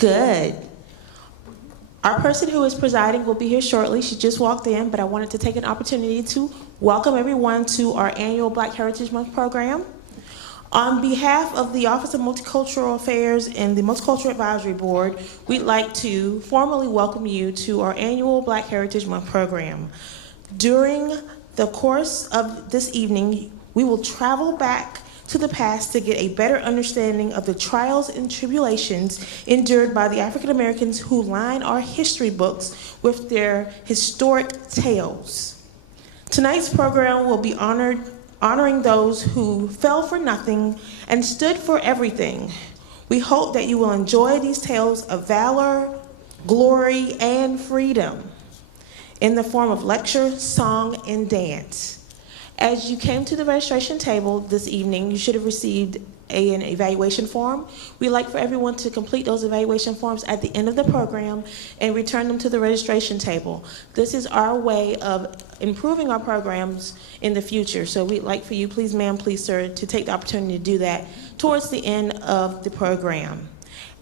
Good. Our person who is presiding will be here shortly. She just walked in, but I wanted to take an opportunity to welcome everyone to our annual Black Heritage Month program. On behalf of the Office of Multicultural Affairs and the Multicultural Advisory Board, we'd like to formally welcome you to our annual Black Heritage Month program. During the course of this evening, we will travel back to the past to get a better understanding of the trials and tribulations endured by the African Americans who line our history books with their historic tales. Tonight's program will be honoring those who fell for nothing and stood for everything. We hope that you will enjoy these tales of valor, glory, and freedom in the form of lecture, song, and dance. As you came to the registration table this evening, you should have received an evaluation form. We'd like for everyone to complete those evaluation forms at the end of the program and return them to the registration table. This is our way of improving our programs in the future. So we'd like for you, please ma'am, please sir, to take the opportunity to do that towards the end of the program.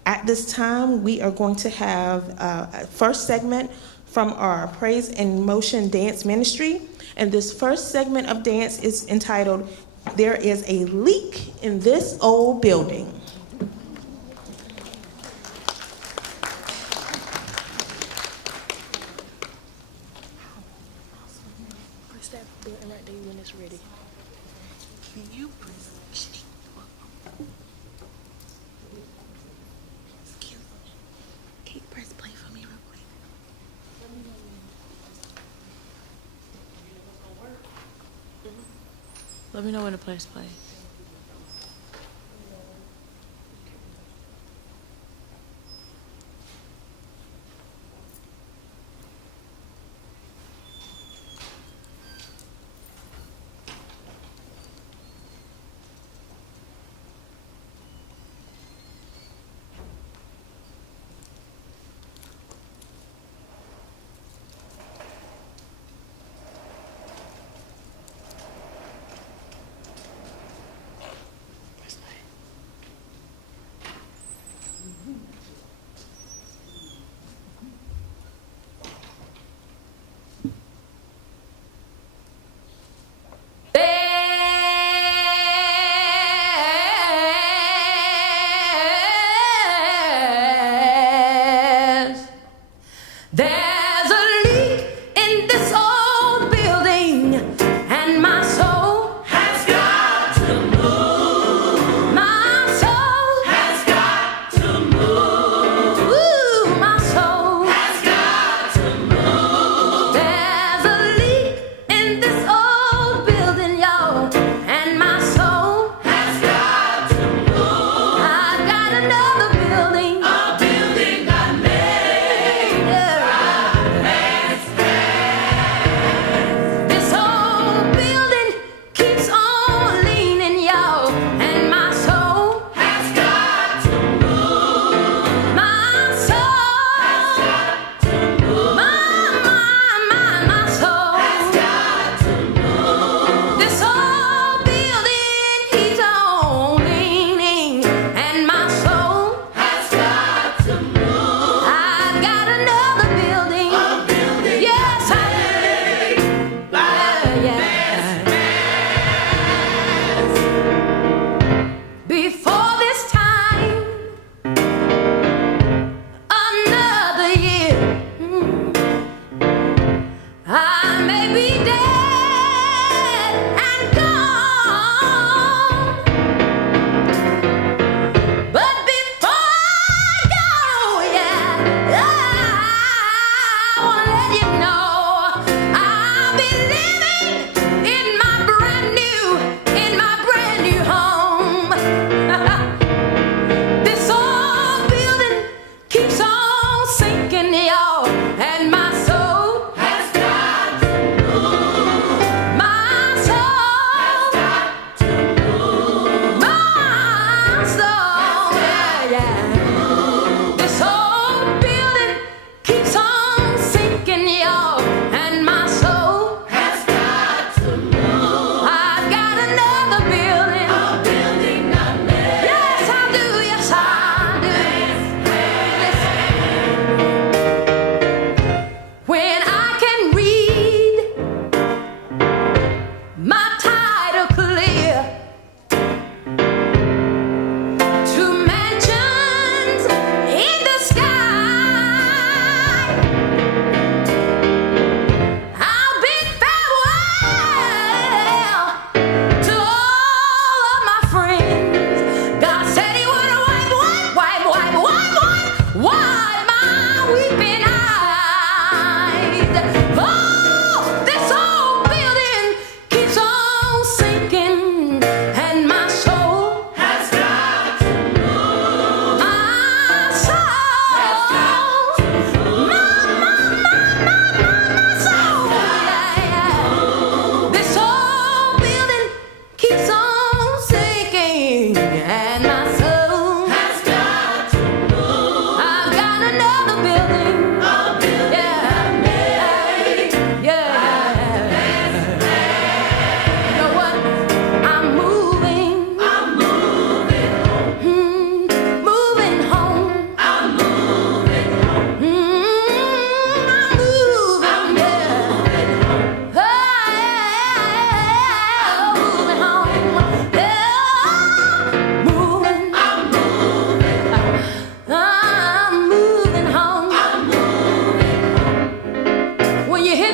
At this time, we are going to have a first segment from our Praise and Motion Dance Ministry. And this first segment of dance is entitled, "There is a Leak in This Old Building." Press that button right there when it's ready. Can you press? Excuse me. Can you press play for me real quick? Let me know when to press play.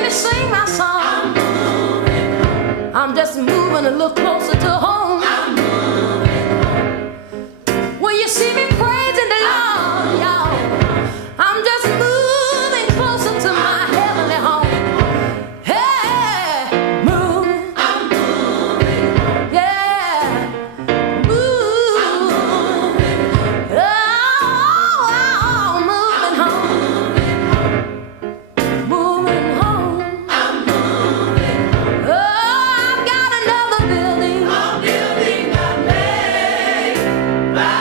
me sing my song. I'm moving home. I'm just moving a little closer to home. I'm moving home. When you see me praising the Lord, y'all, I'm just moving closer to my heavenly home. Hey, moving. I'm moving home. Yeah, move. I'm moving home. Oh, moving home. Moving home. I'm moving home. Oh, I've got another building. A building I made by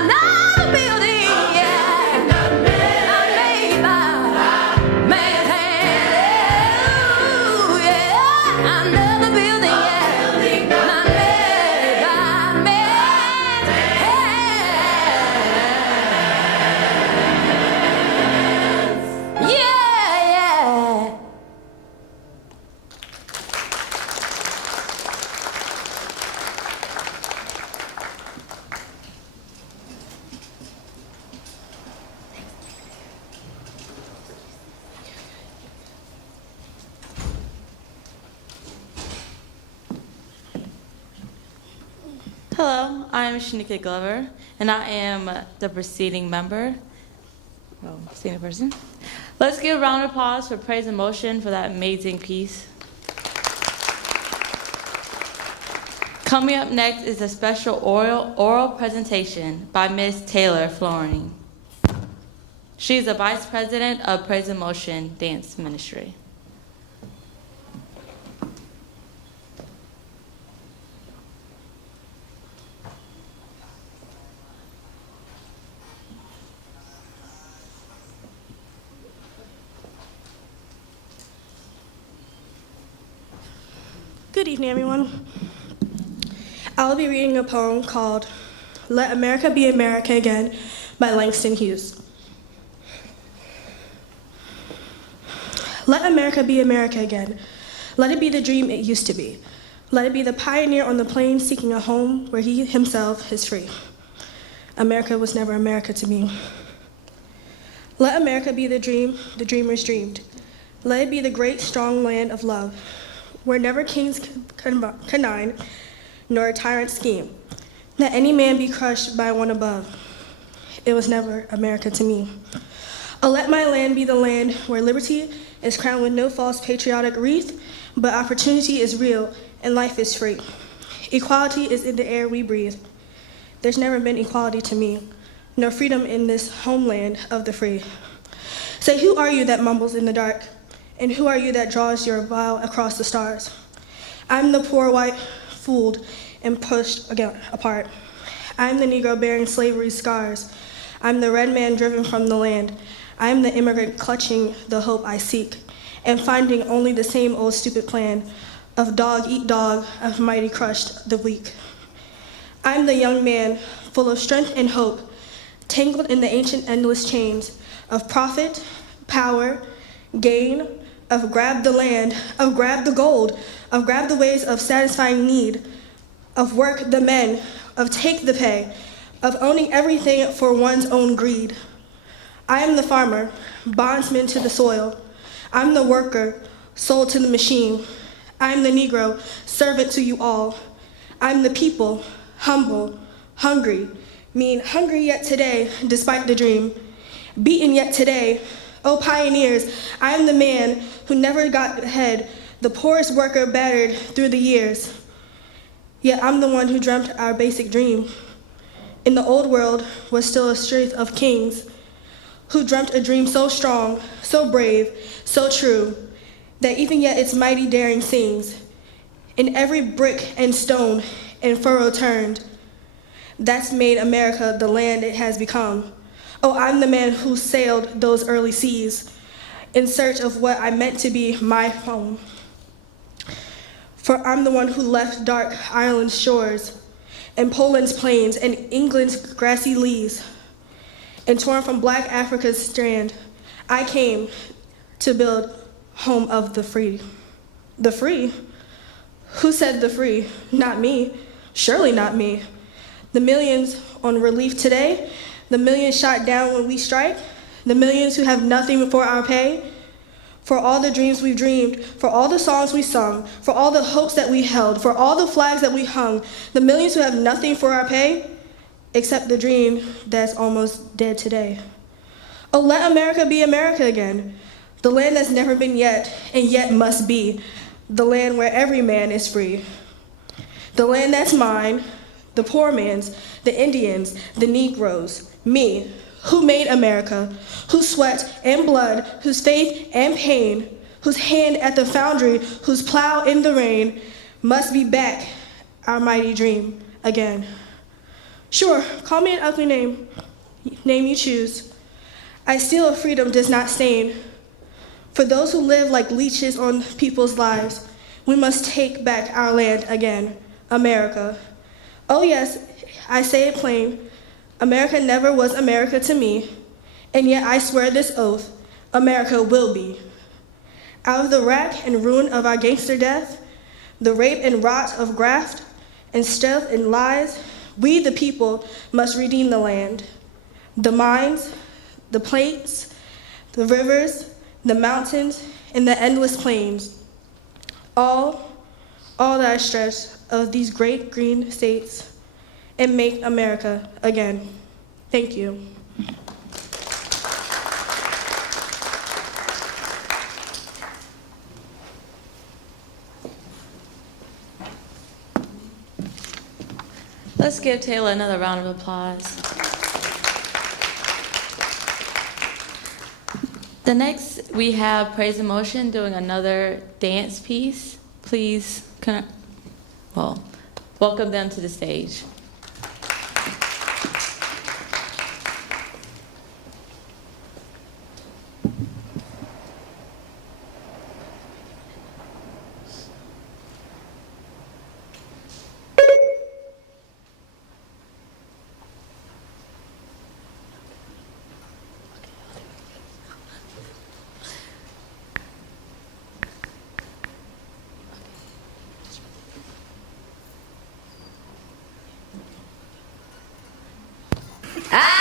another building, yeah. I made by man's hand. Ooh, yeah. Another building, yeah. I made by man's hand. Yeah, yeah. Hello, I'm Shanika Glover, and I am the preceding member, senior person. Let's give a round of applause for Praise and Motion for that amazing piece. Coming up next is a special oral presentation by Ms. Taylor Florence. She's the Vice President of Praise and Motion Dance Ministry. Good evening, everyone. I will be reading a poem called Let America Be America Again by Langston Hughes. Let America be America again. Let it be the dream it used to be. Let it be the pioneer on the plains seeking a home where he himself is free. America was never America to me. Let America be the dream the dreamers dreamed. Let it be the great, strong land of love, where never kings connive, nor a tyrant scheme. Let any man be crushed by one above. It was never America to me. Oh, let my land be the land where liberty is crowned with no false patriotic wreath, but opportunity is real and life is free. Equality is in the air we breathe. There's never been equality to me, nor freedom in this homeland of the free. Say, who are you that mumbles in the dark? And who are you that draws your vow across the stars? I'm the poor white fooled and pushed apart. I'm the Negro bearing slavery's scars. I'm the red man driven from the land. I'm the immigrant clutching the hope I seek and finding only the same old stupid plan of dog eat dog, of mighty crushed the weak. I'm the young man full of strength and hope, tangled in the ancient endless chains of profit, power, gain, of grab the land, of grab the gold, of grab the ways of satisfying need, of work the men, of take the pay, of owning everything for one's own greed. I am the farmer, bondsman to the soil. I'm the worker, sold to the machine. I'm the Negro, servant to you all. I'm the people, humble, hungry, hungry yet today, despite the dream. Beaten yet today, oh pioneers, I am the man who never got ahead, the poorest worker battered through the years. Yet I'm the one who dreamt our basic dream. In the old world was still a strength of kings, who dreamt a dream so strong, so brave, so true, that even yet its mighty daring sings. In every brick and stone and furrow turned, that's made America the land it has become. Oh, I'm the man who sailed those early seas in search of what I meant to be my home. For I'm the one who left dark Ireland's shores and Poland's plains and England's grassy leas, and torn from black Africa's strand, I came to build home of the free. The free? Who said the free? Not me. Surely not me. The millions on relief today, the millions shot down when we strike, The millions who have nothing for our pay, for all the dreams we've dreamed, for all the songs we sung, for all the hopes that we held, for all the flags that we hung, the millions who have nothing for our pay, except the dream that's almost dead today. Oh, let America be America again, the land that's never been yet, and yet must be, the land where every man is free. The land that's mine, the poor man's, the Indians, the Negroes, me, who made America, whose sweat and blood, whose faith and pain, whose hand at the foundry, whose plow in the rain, must be back, our mighty dream again. Sure, call me an ugly name you choose. I steal a freedom does not stain. For those who live like leeches on people's lives, we must take back our land again, America. Oh yes, I say it plain, America never was America to me, and yet I swear this oath, America will be. Out of the rack and ruin of our gangster death, the rape and rot of graft, and stealth and lies, we the people must redeem the land. The mines, the plains, the rivers, the mountains, and the endless plains. All that stretch of these great green states, and make America again. Thank you. Let's give Taylor another round of applause. The next, we have Praise and Motion doing another dance piece. Please, welcome them to the stage. Heaven,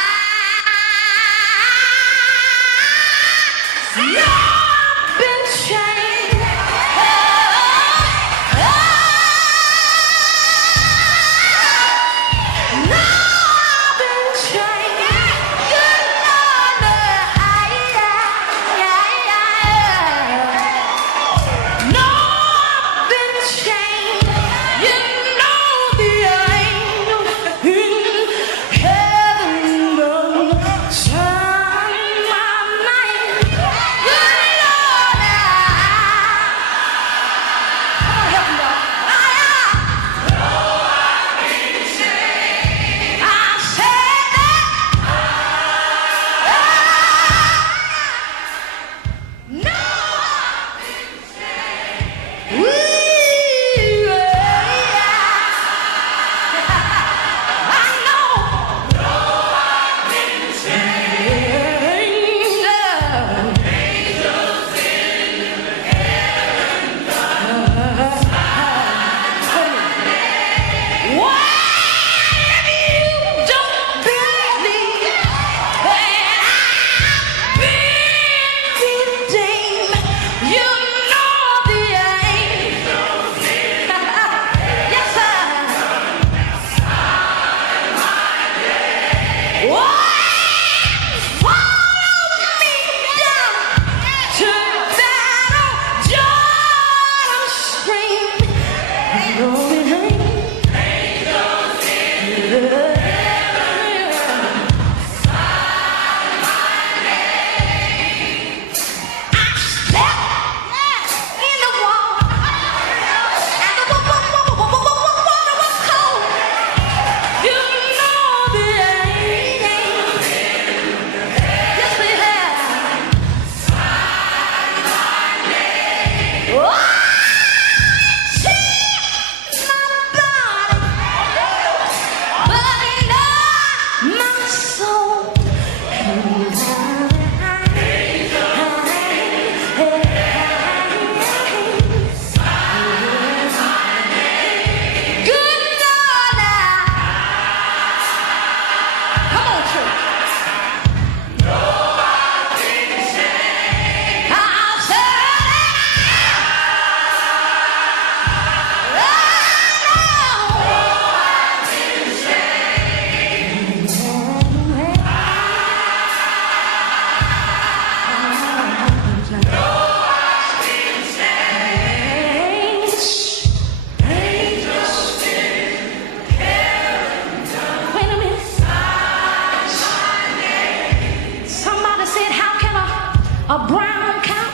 a brown cow,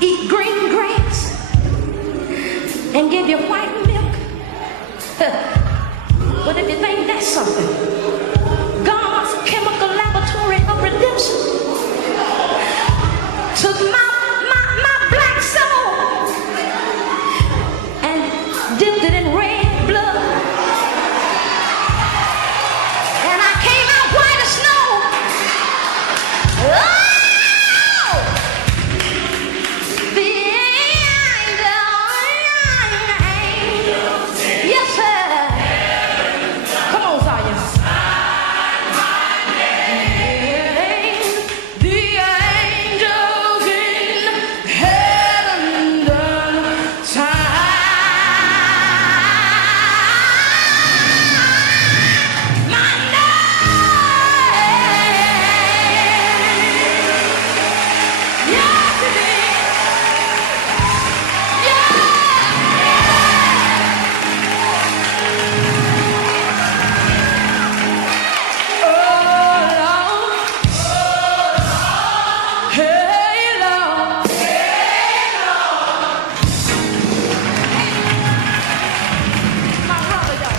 eat green grass, and give you white milk. But if you think that's something, God's chemical laboratory of redemption took my black soul and dipped it in red blood. And I came out white as snow. Oh! The angels, yes sir. Come on, Zion. The angels in heaven time. My name. Yes, it is. Yeah. Oh, Lord. Hey, Lord. My brother, y'all.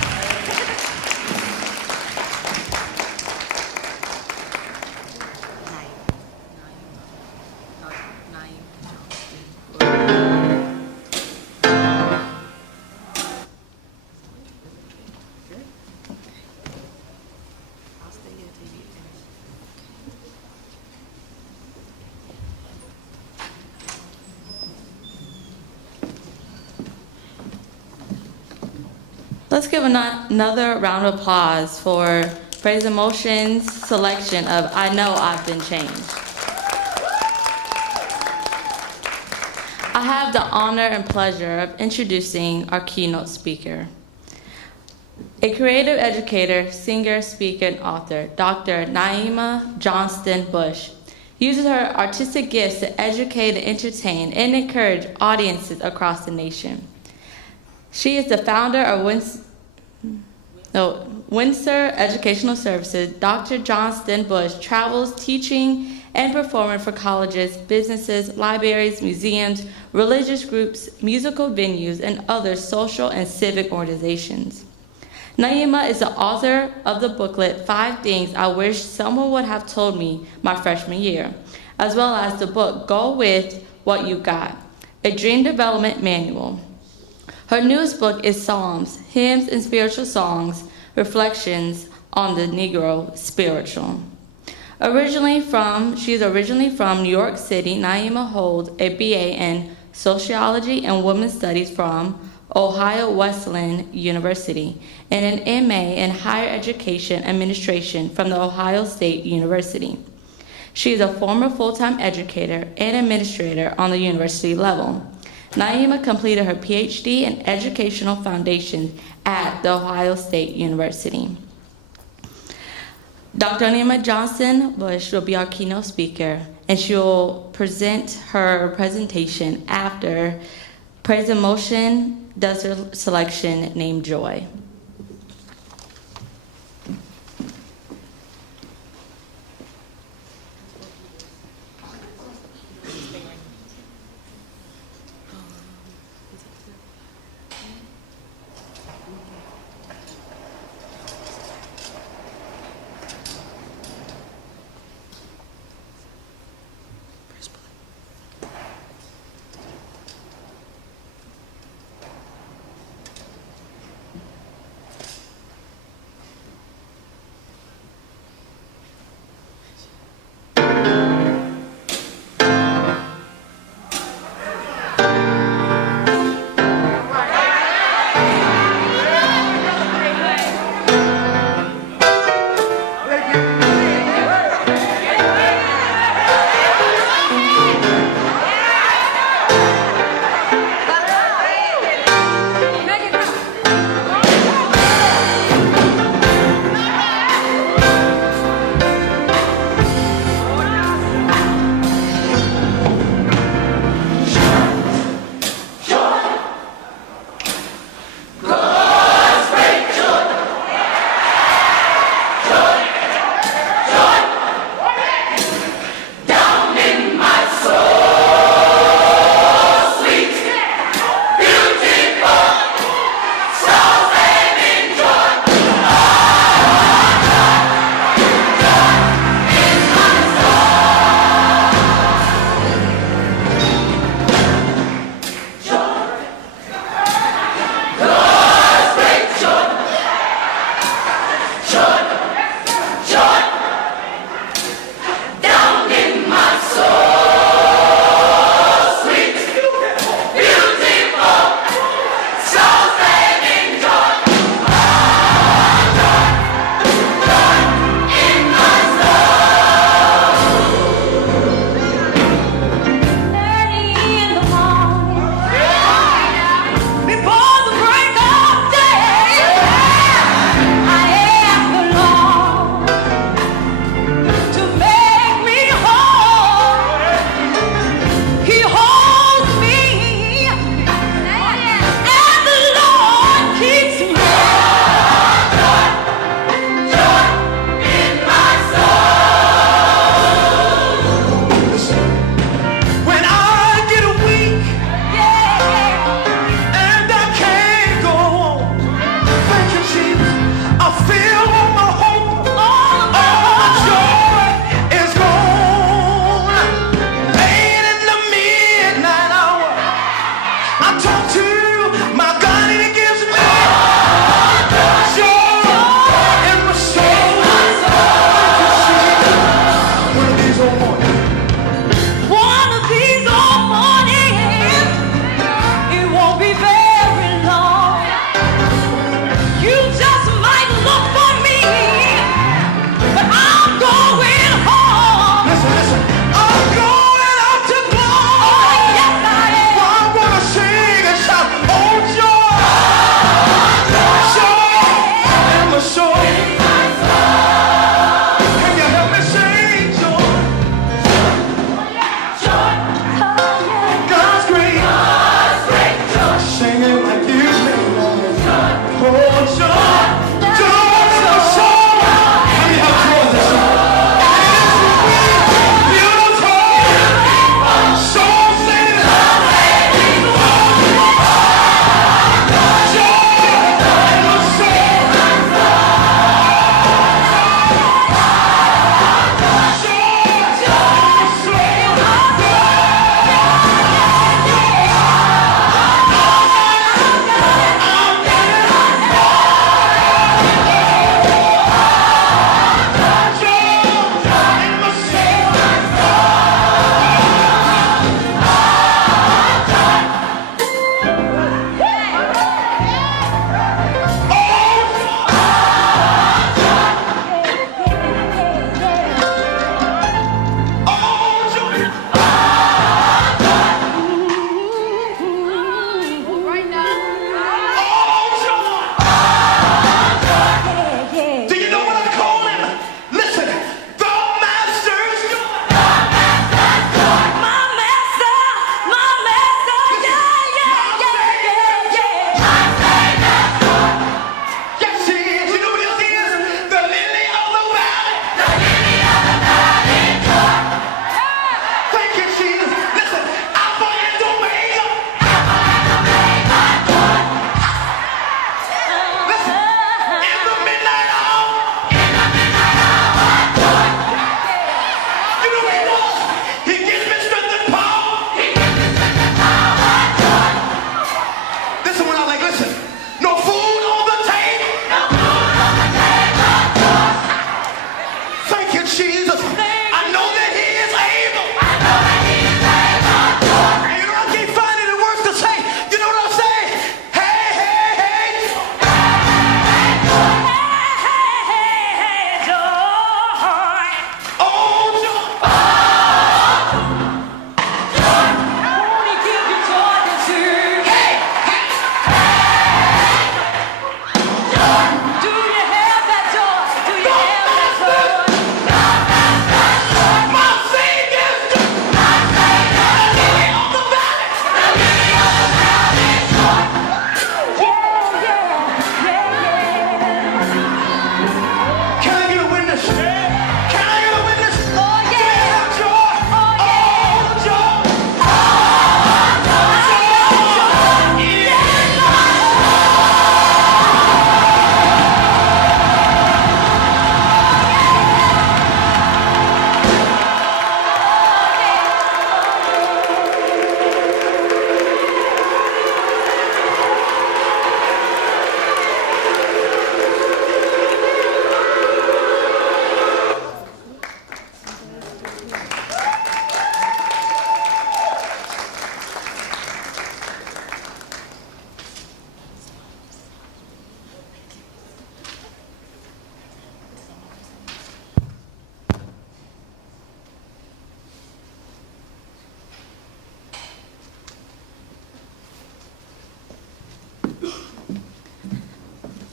Let's give another round of applause for Praise and Motion's selection of I Know I've Been Changed. I have the honor and pleasure of introducing our keynote speaker. A creative educator, singer, speaker, and author, Dr. Naima Johnston-Bush uses her artistic gifts to educate and entertain and encourage audiences across the nation. She is the founder of Windsor Educational Services. Dr. Johnston-Bush travels teaching and performing for colleges, businesses, libraries, museums, religious groups, musical venues, and other social and civic organizations. Naima is the author of the booklet, 5 Things I Wish Someone Would Have Told Me My Freshman Year, as well as the book, Go With What You Got, a dream development manual. Her newest book is Psalms, Hymns and Spiritual Songs, Reflections on the Negro Spiritual. She is originally from New York City. Naima holds a BA in Sociology and Women's Studies from Ohio Wesleyan University and an MA in Higher Education Administration from the Ohio State University. She is a former full-time educator and administrator on the university level. Naima completed her PhD in Educational Foundation at the Ohio State University. Dr. Naima Johnston-Bush will be our keynote speaker, and she will present her presentation after Praise and Motion does her selection named Joy.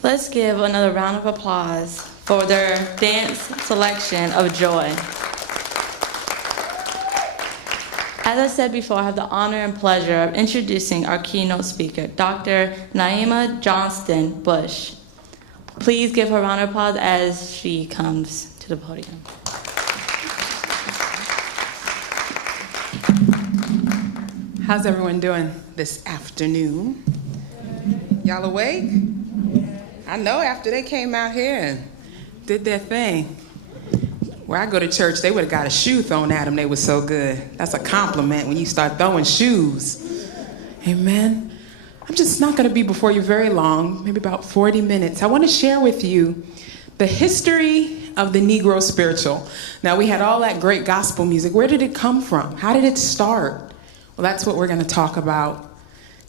Let's give another round of applause for their dance selection of Joy. As I said before, I have the honor and pleasure of introducing our keynote speaker, Dr. Naima Johnston-Bush. Please give her a round of applause as she comes to the podium. How's everyone doing this afternoon? Y'all awake? I know after they came out here and did their thing. Where I go to church, they would have got a shoe thrown at them. They were so good. That's a compliment when you start throwing shoes. Amen. I'm just not going to be before you very long, maybe about 40 minutes. I want to share with you the history of the Negro spiritual. Now, we had all that great gospel music. Where did it come from? How did it start? Well, that's what we're going to talk about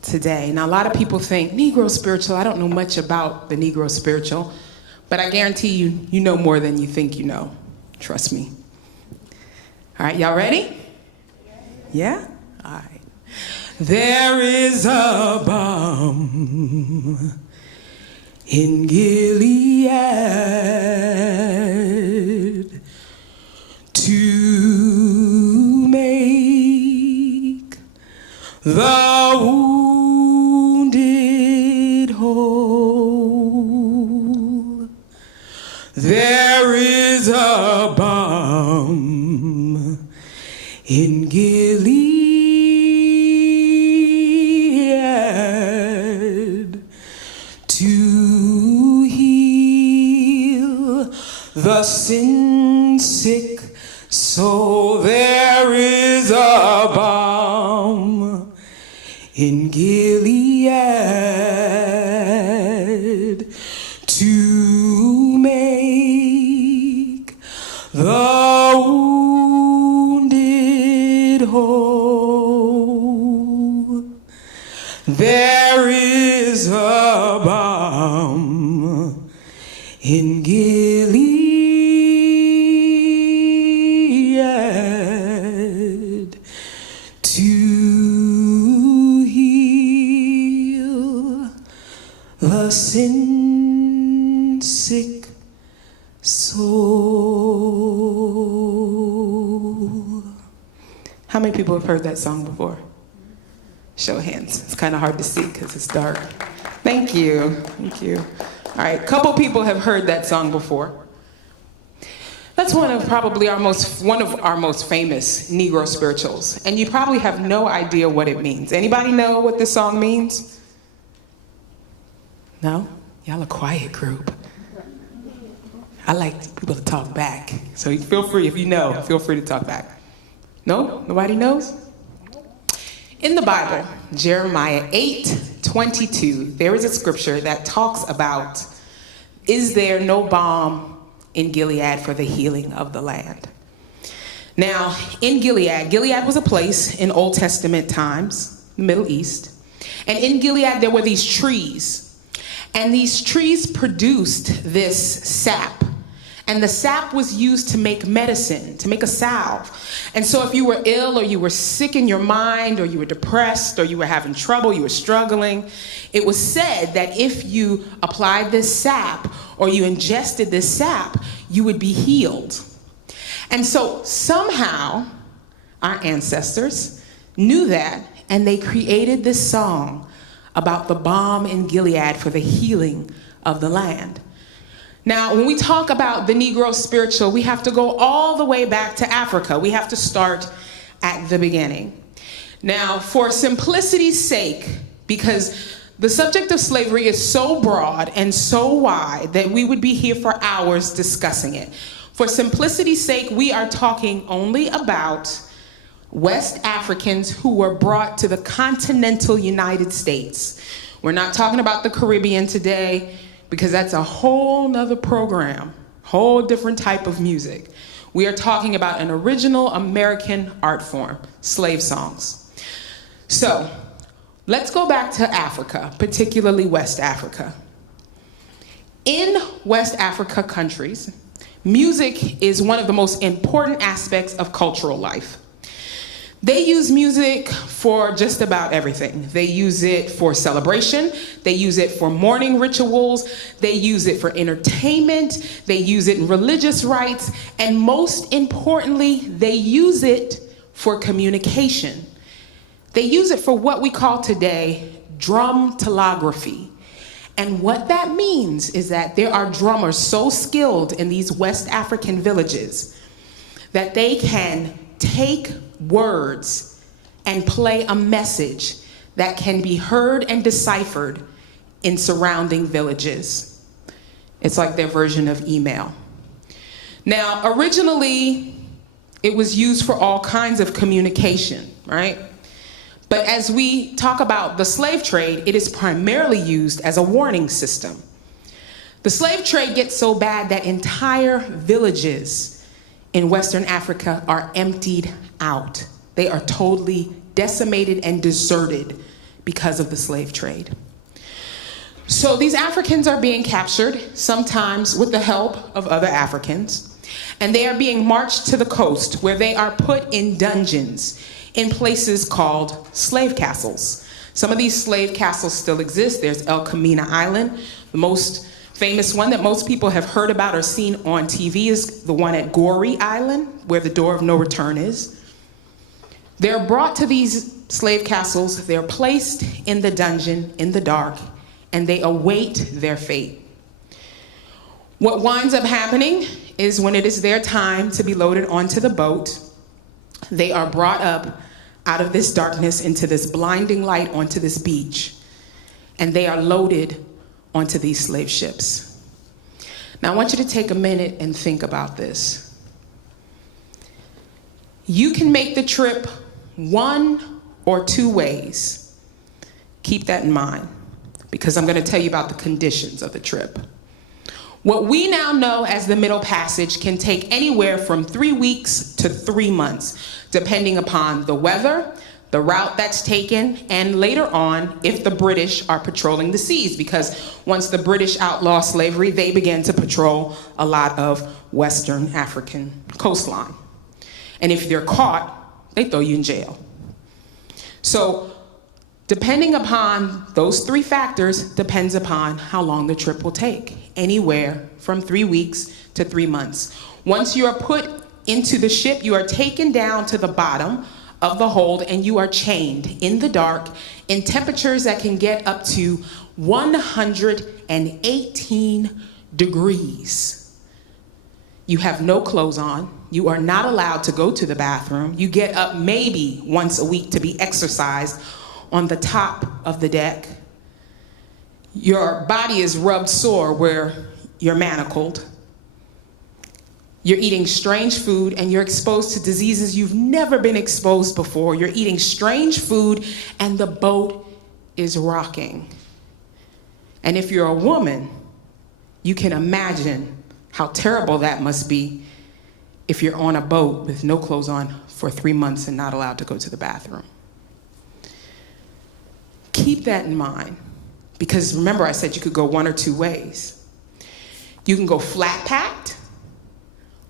today. Now, a lot of people think, Negro spiritual, I don't know much about the Negro spiritual, but I guarantee you, you know more than you think you know. Trust me. All right, y'all ready? Yeah? All right. There is a balm in Gilead to make the wounded whole. There is a balm in Gilead to heal the sin-sick soul. There is a balm in Gilead to make the wounded whole. There is a balm in Gilead to heal the sin-sick soul. How many people have heard that song before? Show of hands. It's kind of hard to see because it's dark. Thank you. Thank you. All right, a couple people have heard that song before. That's one of our most famous Negro spirituals, and you probably have no idea what it means. Anybody know what this song means? No? Y'all a quiet group. I like people to talk back, so feel free, if you know, feel free to talk back. No? Nobody knows? In the Bible, Jeremiah 8:22, there is a scripture that talks about, is there no balm in Gilead for the healing of the land? Now, in Gilead was a place in Old Testament times, the Middle East, and in Gilead there were these trees, and these trees produced this sap. And the sap was used to make medicine, to make a salve. And so if you were ill or you were sick in your mind or you were depressed or you were having trouble, you were struggling, it was said that if you applied this sap or you ingested this sap, you would be healed. And so somehow our ancestors knew that, and they created this song about the balm in Gilead for the healing of the land. Now, when we talk about the Negro spiritual, we have to go all the way back to Africa. We have to start at the beginning. Now, for simplicity's sake, because the subject of slavery is so broad and so wide that we would be here for hours discussing it. For simplicity's sake, we are talking only about West Africans who were brought to the continental United States. We're not talking about the Caribbean today, because that's a whole nother program, whole different type of music. We are talking about an original American art form, slave songs. So let's go back to Africa, particularly West Africa. In West Africa countries, music is one of the most important aspects of cultural life. They use music for just about everything. They use it for celebration. They use it for mourning rituals. They use it for entertainment. They use it in religious rites. And most importantly, they use it for communication. They use it for what we call today drum telegraphy. And what that means is that there are drummers so skilled in these West African villages that they can take words and play a message that can be heard and deciphered in surrounding villages. It's like their version of email. Now, originally, it was used for all kinds of communication, right? But as we talk about the slave trade, it is primarily used as a warning system. The slave trade gets so bad that entire villages in Western Africa are emptied out. They are totally decimated and deserted because of the slave trade. So these Africans are being captured, sometimes with the help of other Africans, and they are being marched to the coast where they are put in dungeons in places called slave castles. Some of these slave castles still exist. There's El Camino Island. The most famous one that most people have heard about or seen on TV is the one at Goree Island, where the door of no return is. They're brought to these slave castles. They're placed in the dungeon in the dark, and they await their fate. What winds up happening is when it is their time to be loaded onto the boat, they are brought up out of this darkness into this blinding light onto this beach, and they are loaded onto these slave ships. Now, I want you to take a minute and think about this. You can make the trip one or two ways. Keep that in mind, because I'm going to tell you about the conditions of the trip. What we now know as the Middle Passage can take anywhere from 3 weeks to 3 months, depending upon the weather, the route that's taken, and later on, if the British are patrolling the seas, because once the British outlawed slavery, they began to patrol a lot of Western African coastline. And if they're caught, they throw you in jail. So, depending upon those three factors, depends upon how long the trip will take. Anywhere from 3 weeks to 3 months. Once you are put into the ship, you are taken down to the bottom of the hold and you are chained in the dark in temperatures that can get up to 118 degrees. You have no clothes on. You are not allowed to go to the bathroom. You get up maybe once a week to be exercised on the top of the deck. Your body is rubbed sore where you're manacled. You're eating strange food and you're exposed to diseases you've never been exposed before. You're eating strange food and the boat is rocking. And if you're a woman, you can imagine how terrible that must be if you're on a boat with no clothes on for 3 months and not allowed to go to the bathroom. Keep that in mind, because remember I said you could go one or two ways. You can go flat packed,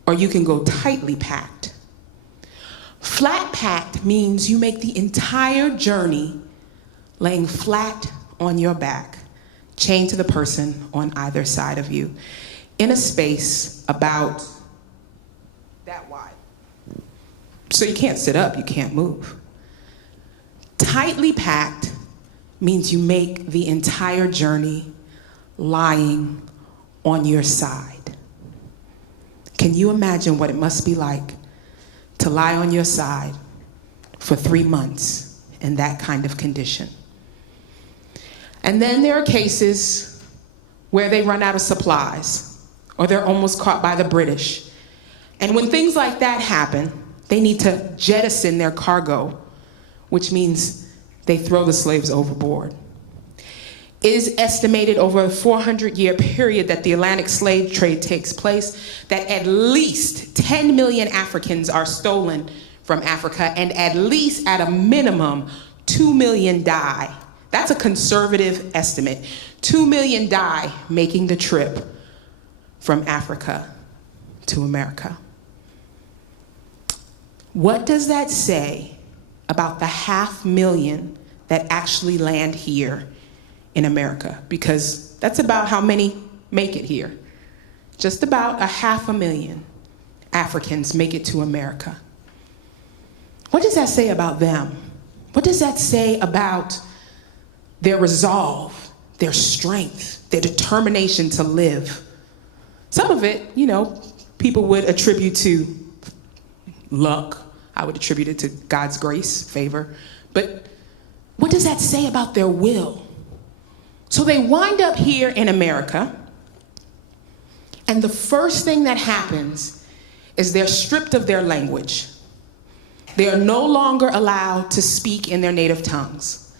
or you can go tightly packed. Flat packed means you make the entire journey laying flat on your back, chained to the person on either side of you, in a space about that wide. So you can't sit up, you can't move. Tightly packed means you make the entire journey lying on your side. Can you imagine what it must be like to lie on your side for 3 months in that kind of condition? And then there are cases where they run out of supplies or they're almost caught by the British. And when things like that happen, they need to jettison their cargo, which means they throw the slaves overboard. It is estimated over a 400-year period that the Atlantic slave trade takes place, that at least 10 million Africans are stolen from Africa, and at least at a minimum, 2 million die. That's a conservative estimate. 2 million die making the trip from Africa to America. What does that say about the 500,000 that actually land here in America, because that's about how many make it here. Just about 500,000 Africans make it to America. What does that say about them? What does that say about their resolve, their strength, their determination to live? Some of it, people would attribute to luck. I would attribute it to God's grace, favor. But what does that say about their will? So they wind up here in America, and the first thing that happens is they're stripped of their language. They are no longer allowed to speak in their native tongues.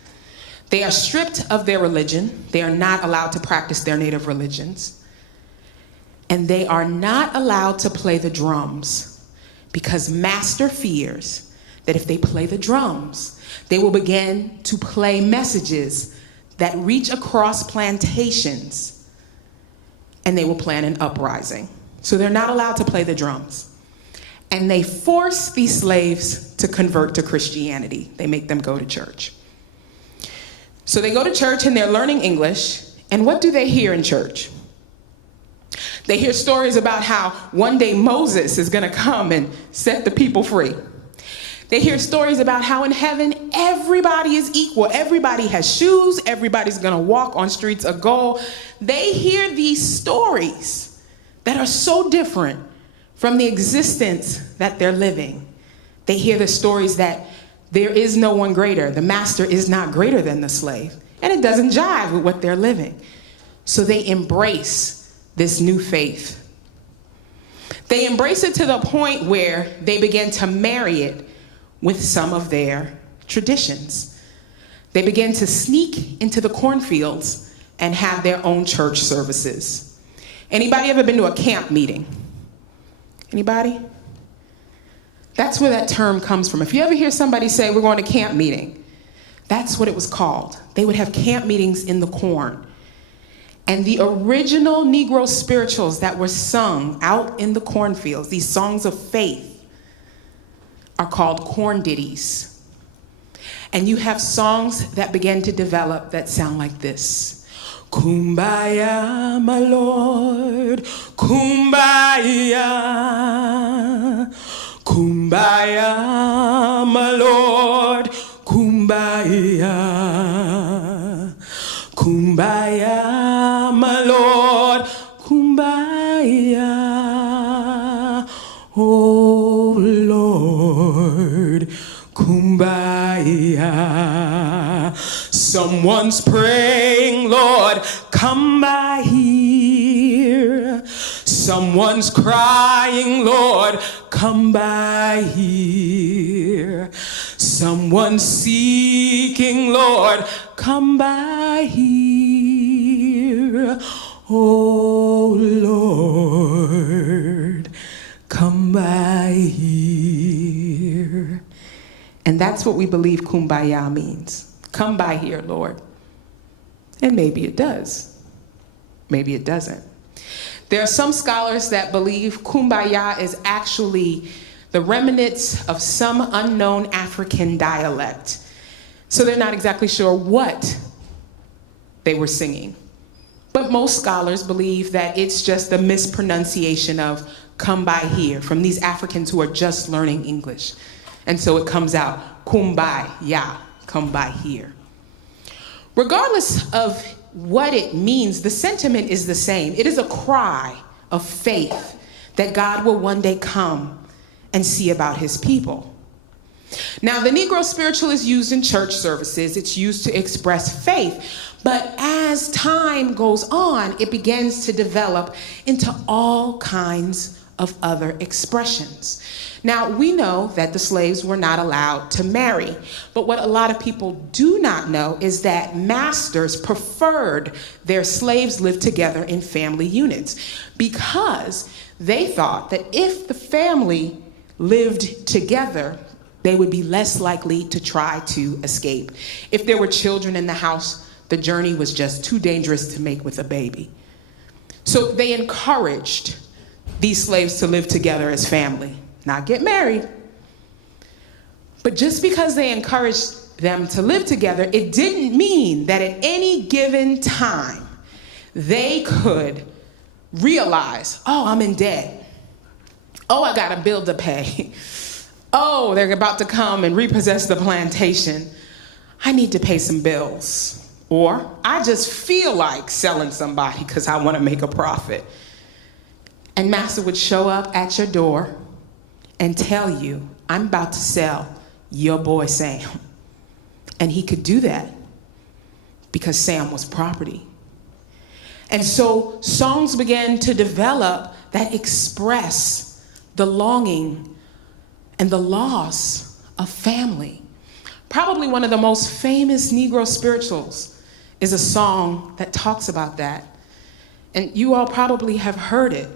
They are stripped of their religion. They are not allowed to practice their native religions. And they are not allowed to play the drums, because Master fears that if they play the drums, they will begin to play messages that reach across plantations, and they will plan an uprising. So they're not allowed to play the drums. And they force these slaves to convert to Christianity. They make them go to church. So they go to church and they're learning English, and what do they hear in church? They hear stories about how one day Moses is gonna come and set the people free. They hear stories about how in heaven everybody is equal. Everybody has shoes. Everybody's gonna walk on streets of gold. They hear these stories that are so different from the existence that they're living. They hear the stories that there is no one greater. The master is not greater than the slave. And it doesn't jive with what they're living. So they embrace this new faith. They embrace it to the point where they begin to marry it with some of their traditions. They begin to sneak into the cornfields and have their own church services. Anybody ever been to a camp meeting? Anybody? That's where that term comes from. If you ever hear somebody say, we're going to camp meeting, that's what it was called. They would have camp meetings in the corn. And the original Negro spirituals that were sung out in the cornfields, these songs of faith, are called corn ditties. And you have songs that begin to develop that sound like this. Kumbaya, my Lord, kumbaya. Kumbaya, my Lord, kumbaya. Kumbaya, my Lord, kumbaya. Oh Lord, kumbaya. Someone's praying, Lord, come by here. Someone's crying, Lord, come by here. Someone's seeking, Lord, come by here. Oh Lord, come by here. And that's what we believe kumbaya means. Come by here, Lord. And maybe it does. Maybe it doesn't. There are some scholars that believe kumbaya is actually the remnants of some unknown African dialect. So they're not exactly sure what they were singing. But most scholars believe that it's just the mispronunciation of come by here from these Africans who are just learning English. And so it comes out kumbaya, come by here. Regardless of what it means, the sentiment is the same. It is a cry of faith that God will one day come and see about his people. Now, the Negro spiritual is used in church services. It's used to express faith. But as time goes on, it begins to develop into all kinds of other expressions. Now, we know that the slaves were not allowed to marry, but what a lot of people do not know is that masters preferred their slaves live together in family units because they thought that if the family lived together, they would be less likely to try to escape. If there were children in the house, the journey was just too dangerous to make with a baby. So they encouraged these slaves to live together as family, not get married. But just because they encouraged them to live together, it didn't mean that at any given time they could realize, oh, I'm in debt. Oh, I got a bill to pay. Oh, they're about to come and repossess the plantation. I need to pay some bills. Or I just feel like selling somebody because I want to make a profit. And master would show up at your door and tell you, I'm about to sell your boy Sam. And he could do that because Sam was property. And so songs began to develop that express the longing and the loss of family. Probably one of the most famous Negro spirituals is a song that talks about that. And you all probably have heard it.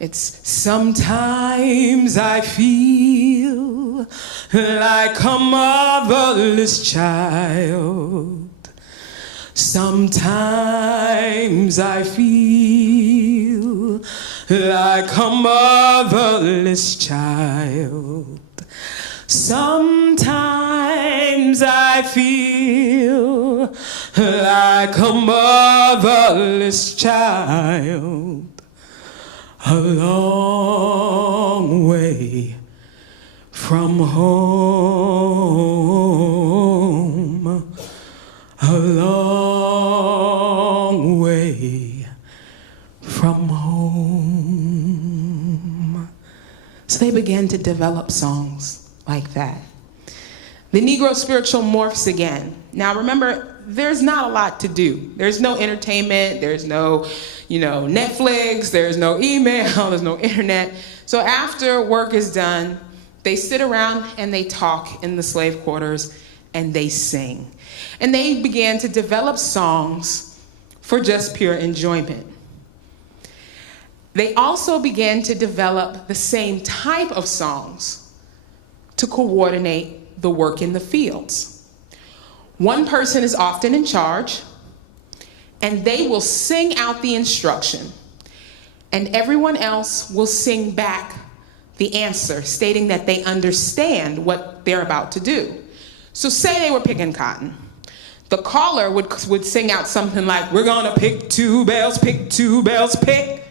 It's sometimes I feel like a motherless child. Sometimes I feel like a motherless child. Sometimes I feel like a motherless child. A long way from home. A long way from home. So they began to develop songs like that. The Negro spiritual morphs again. Now remember, there's not a lot to do. There's no entertainment, there's no, Netflix, there's no email, there's no internet. So after work is done, they sit around and they talk in the slave quarters and they sing. And they began to develop songs for just pure enjoyment. They also began to develop the same type of songs to coordinate the work in the fields. One person is often in charge, and they will sing out the instruction, and everyone else will sing back the answer, stating that they understand what they're about to do. So say they were picking cotton. The caller would sing out something like, we're gonna pick 2 bells, pick 2 bells, pick.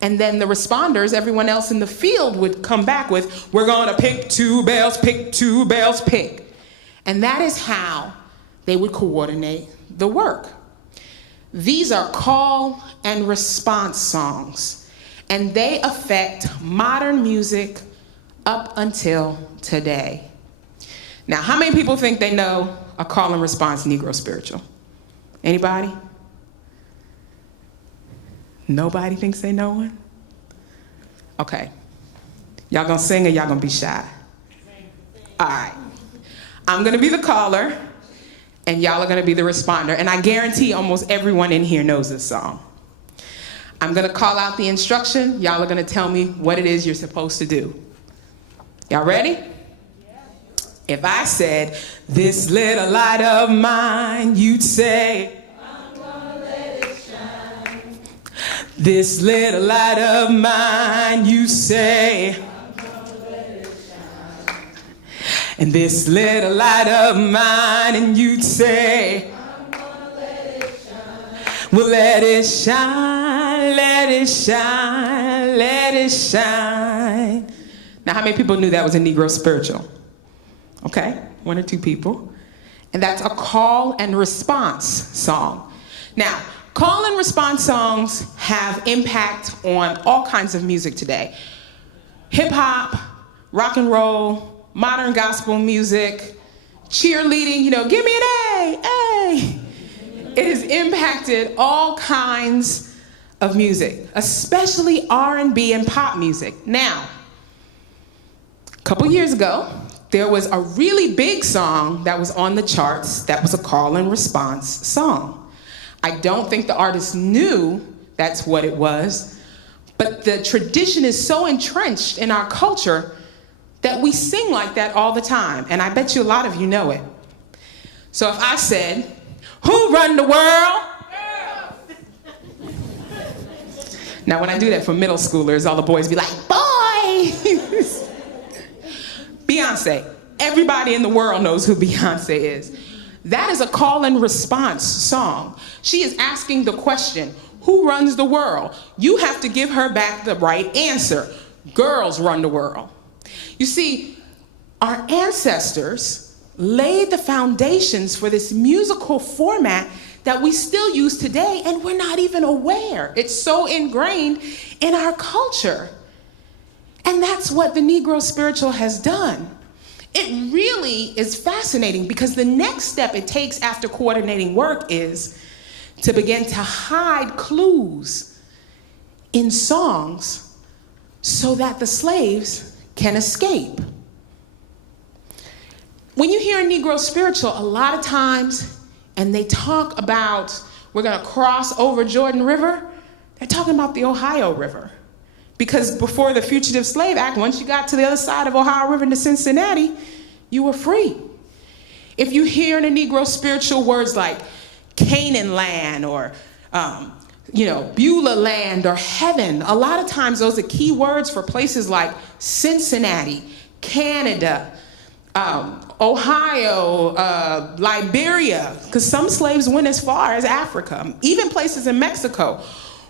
And then the responders, everyone else in the field, would come back with, we're gonna pick 2 bells, pick 2 bells, pick. And that is how they would coordinate the work. These are call and response songs, and they affect modern music up until today. Now, how many people think they know a call and response Negro spiritual? Anybody? Nobody thinks they know one? Okay. Y'all gonna sing or y'all gonna be shy? All right. I'm gonna be the caller, and y'all are gonna be the responder. And I guarantee almost everyone in here knows this song. I'm gonna call out the instruction. Y'all are gonna tell me what it is you're supposed to do. Y'all ready? If I said, this little light of mine, you'd say, I'm gonna let it shine. This little light of mine, you say, I'm gonna let it shine. And this little light of mine, and you'd say, I'm gonna let it shine. Well, let it shine, let it shine, let it shine. Now, how many people knew that was a Negro spiritual? Okay, 1 or 2 people. And that's a call and response song. Now, call and response songs have impact on all kinds of music today. Hip hop, rock and roll, modern gospel music, cheerleading, give me an A, A. It has impacted all kinds of music, especially R&B and pop music. Now, a couple years ago, there was a really big song that was on the charts that was a call and response song. I don't think the artist knew that's what it was, but the tradition is so entrenched in our culture that we sing like that all the time, and I bet you a lot of you know it. So if I said, who run the world? Now when I do that for middle schoolers, all the boys be like, boys! Beyonce, Everybody in the world knows who Beyonce is. That is a call and response song. She is asking the question, who runs the world? You have to give her back the right answer. Girls run the world. You see, our ancestors laid the foundations for this musical format that we still use today, and we're not even aware. It's so ingrained in our culture. And that's what the Negro spiritual has done. It really is fascinating because the next step it takes after coordinating work is to begin to hide clues in songs so that the slaves can escape. When you hear a Negro spiritual, a lot of times, and they talk about, we're gonna cross over Jordan River, they're talking about the Ohio River. Because before the Fugitive Slave Act, once you got to the other side of Ohio River into Cincinnati, you were free. If you hear in a Negro spiritual words like Canaan land or Beulah land or heaven, a lot of times those are key words for places like Cincinnati, Canada, Ohio, Liberia, because some slaves went as far as Africa, even places in Mexico.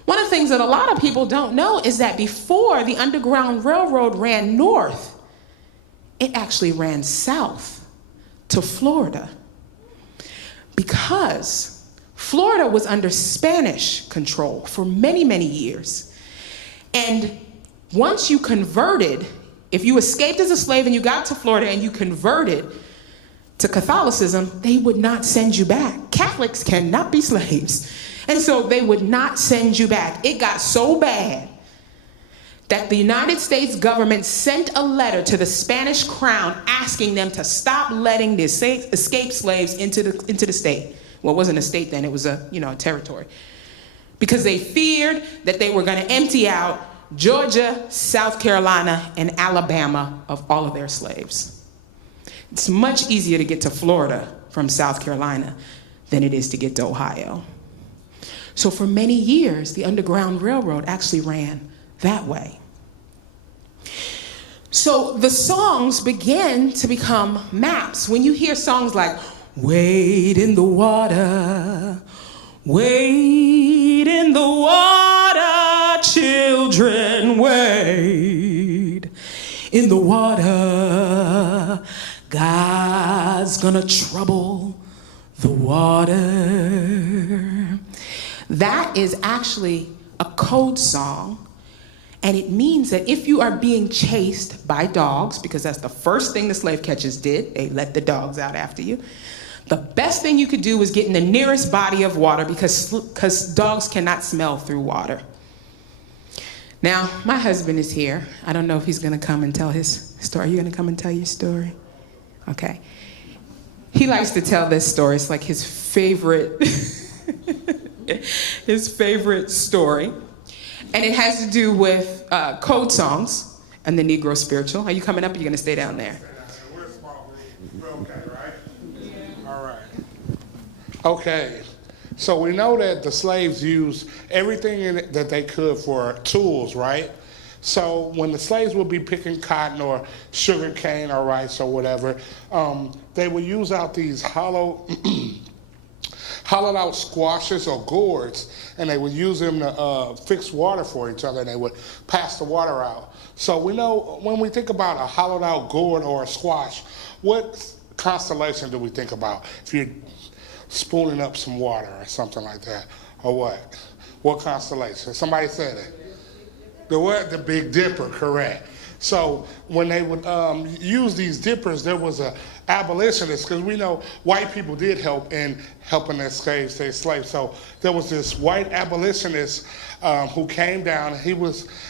One of the things that a lot of people don't know is that before the Underground Railroad ran north, it actually ran south to Florida, because Florida was under Spanish control for many, many years. And once you converted, if you escaped as a slave and you got to Florida and you converted to Catholicism, they would not send you back. Catholics cannot be slaves. And so they would not send you back. It got so bad that the United States government sent a letter to the Spanish crown asking them to stop letting the escaped slaves into the state. Well, it wasn't a state then, it was a territory. Because they feared that they were gonna empty out Georgia, South Carolina, and Alabama of all of their slaves. It's much easier to get to Florida from South Carolina than it is to get to Ohio. So for many years, the Underground Railroad actually ran that way. So the songs began to become maps. When you hear songs like, wade in the water, wade in the water, children, wade in the water, God's gonna trouble the water. That is actually a code song, and it means that if you are being chased by dogs, because that's the first thing the slave catchers did, they let the dogs out after you, the best thing you could do was get in the nearest body of water because dogs cannot smell through water. Now, my husband is here. I don't know if he's gonna come and tell his story. Are you gonna come and tell your story? Okay. He likes to tell this story. It's like his favorite his favorite story. And it has to do with code songs and the Negro spiritual. Are you coming up or are you going to stay down there? We're a small group. We're okay, right? Yeah. All right. Okay. So we know that the slaves used everything that they could for tools, right? So when the slaves would be picking cotton or sugar cane or rice or whatever, they would use out these hollowed out squashes or gourds, and they would use them to fix water for each other, and they would pass the water out. So we know when we think about a hollowed out gourd or a squash, what constellation do we think about? If you're spooning up some water or something like that, or what? What constellation? Somebody said it. The what? The Big Dipper, correct. So when they would use these dippers, there was a abolitionist, because we know white people did help in helping their slaves stay slaves. So there was this white abolitionist who came down.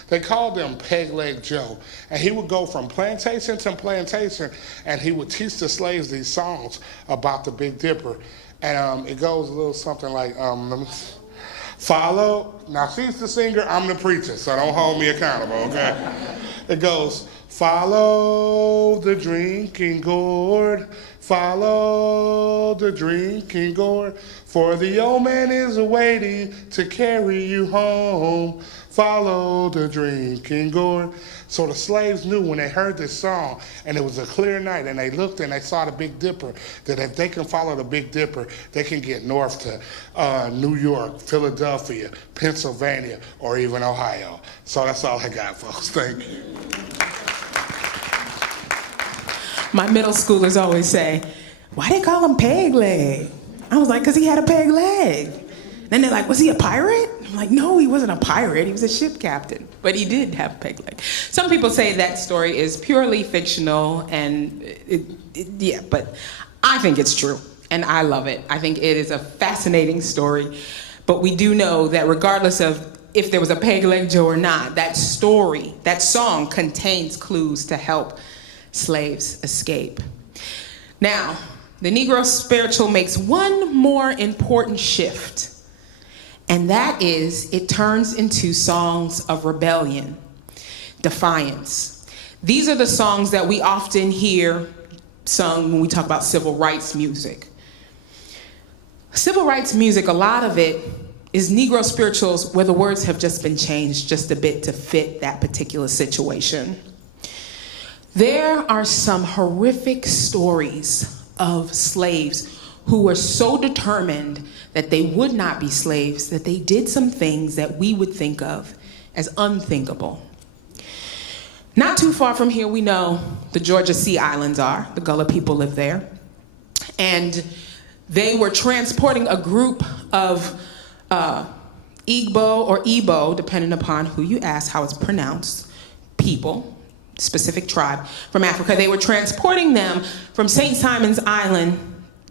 They called him Peg Leg Joe, and he would go from plantation to plantation, and he would teach the slaves these songs about the Big Dipper. And it goes a little something like, follow, now she's the singer, I'm the preacher, so don't hold me accountable, okay? It goes, follow the drinking gourd, follow the drinking gourd, for the old man is waiting to carry you home. follow the dream, King Gordon. So the slaves knew when they heard this song, and it was a clear night, and they looked and they saw the Big Dipper, that if they can follow the Big Dipper, they can get north to New York, Philadelphia, Pennsylvania, or even Ohio. So that's all I got, folks. Thank you. My middle schoolers always say, why they call him Peg Leg? I was like, because he had a peg leg. Then they're like, was he a pirate? I'm like, no, he wasn't a pirate. He was a ship captain. But he did have a peg leg. Some people say that story is purely fictional, and yeah, but I think it's true, and I love it. I think it is a fascinating story. But we do know that regardless of if there was a peg leg Joe or not, that story, that song contains clues to help slaves escape. Now, the Negro spiritual makes one more important shift, and that is it turns into songs of rebellion, defiance. These are the songs that we often hear sung when we talk about civil rights music. Civil rights music, a lot of it is Negro spirituals where the words have just been changed just a bit to fit that particular situation. There are some horrific stories of slaves who were so determined that they would not be slaves that they did some things that we would think of as unthinkable. Not too far from here, we know the Georgia Sea Islands are. The Gullah people live there. And they were transporting a group of Igbo or Igbo, depending upon who you ask how it's pronounced, people, specific tribe from Africa. They were transporting them from St. Simon's Island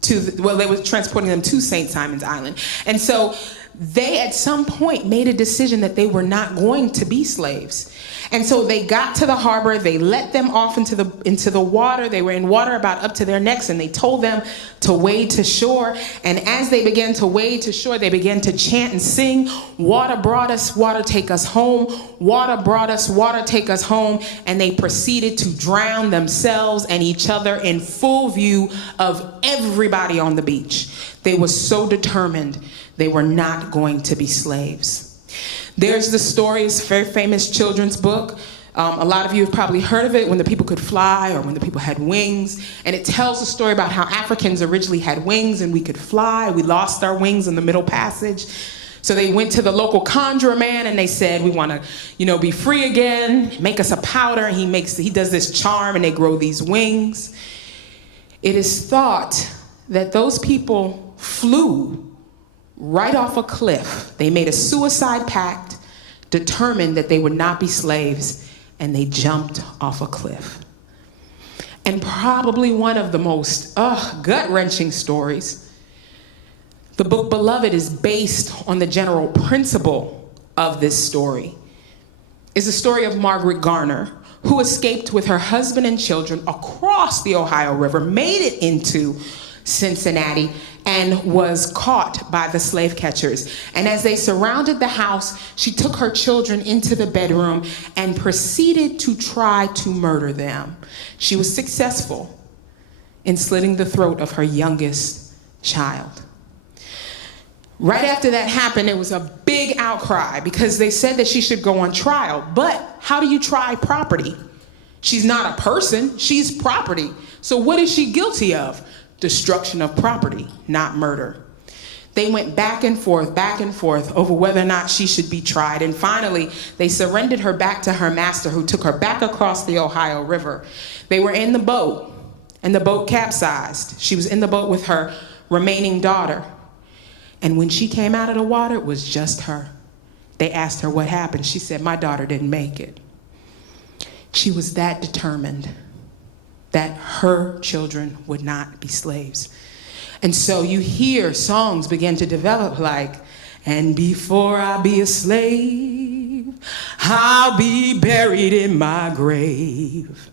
they were transporting them to St. Simon's Island. And so they at some point made a decision that they were not going to be slaves. And so they got to the harbor, they let them off into the water. They were in water about up to their necks, and they told them to wade to shore. And as they began to wade to shore, they began to chant and sing, "Water brought us, water take us home. Water brought us, water take us home." And they proceeded to drown themselves and each other in full view of everybody on the beach. They were so determined they were not going to be slaves. There's the story, it's a very famous children's book. A lot of you have probably heard of it, When the People Could Fly, or When the People Had Wings. And it tells a story about how Africans originally had wings and we could fly. We lost our wings in the Middle Passage. So they went to the local conjurer man and they said, we want to, be free again, make us a powder. And he does this charm and they grow these wings. It is thought that those people flew right off a cliff. They made a suicide pact, determined that they would not be slaves, and they jumped off a cliff. And probably one of the most gut-wrenching stories, the book Beloved is based on the general principle of this story, is the story of Margaret Garner, who escaped with her husband and children across the Ohio River, made it into Cincinnati, and was caught by the slave catchers. And as they surrounded the house, she took her children into the bedroom and proceeded to try to murder them. She was successful in slitting the throat of her youngest child. Right after that happened, it was a big outcry because they said that she should go on trial. But how do you try property? She's not a person, she's property. So what is she guilty of? Destruction of property, not murder. They went back and forth over whether or not she should be tried. And finally, they surrendered her back to her master, who took her back across the Ohio River. They were in the boat, and the boat capsized. She was in the boat with her remaining daughter. And when she came out of the water, it was just her. They asked her what happened. She said, "My daughter didn't make it." She was that determined that her children would not be slaves. And so you hear songs begin to develop like, "And before I be a slave, I'll be buried in my grave,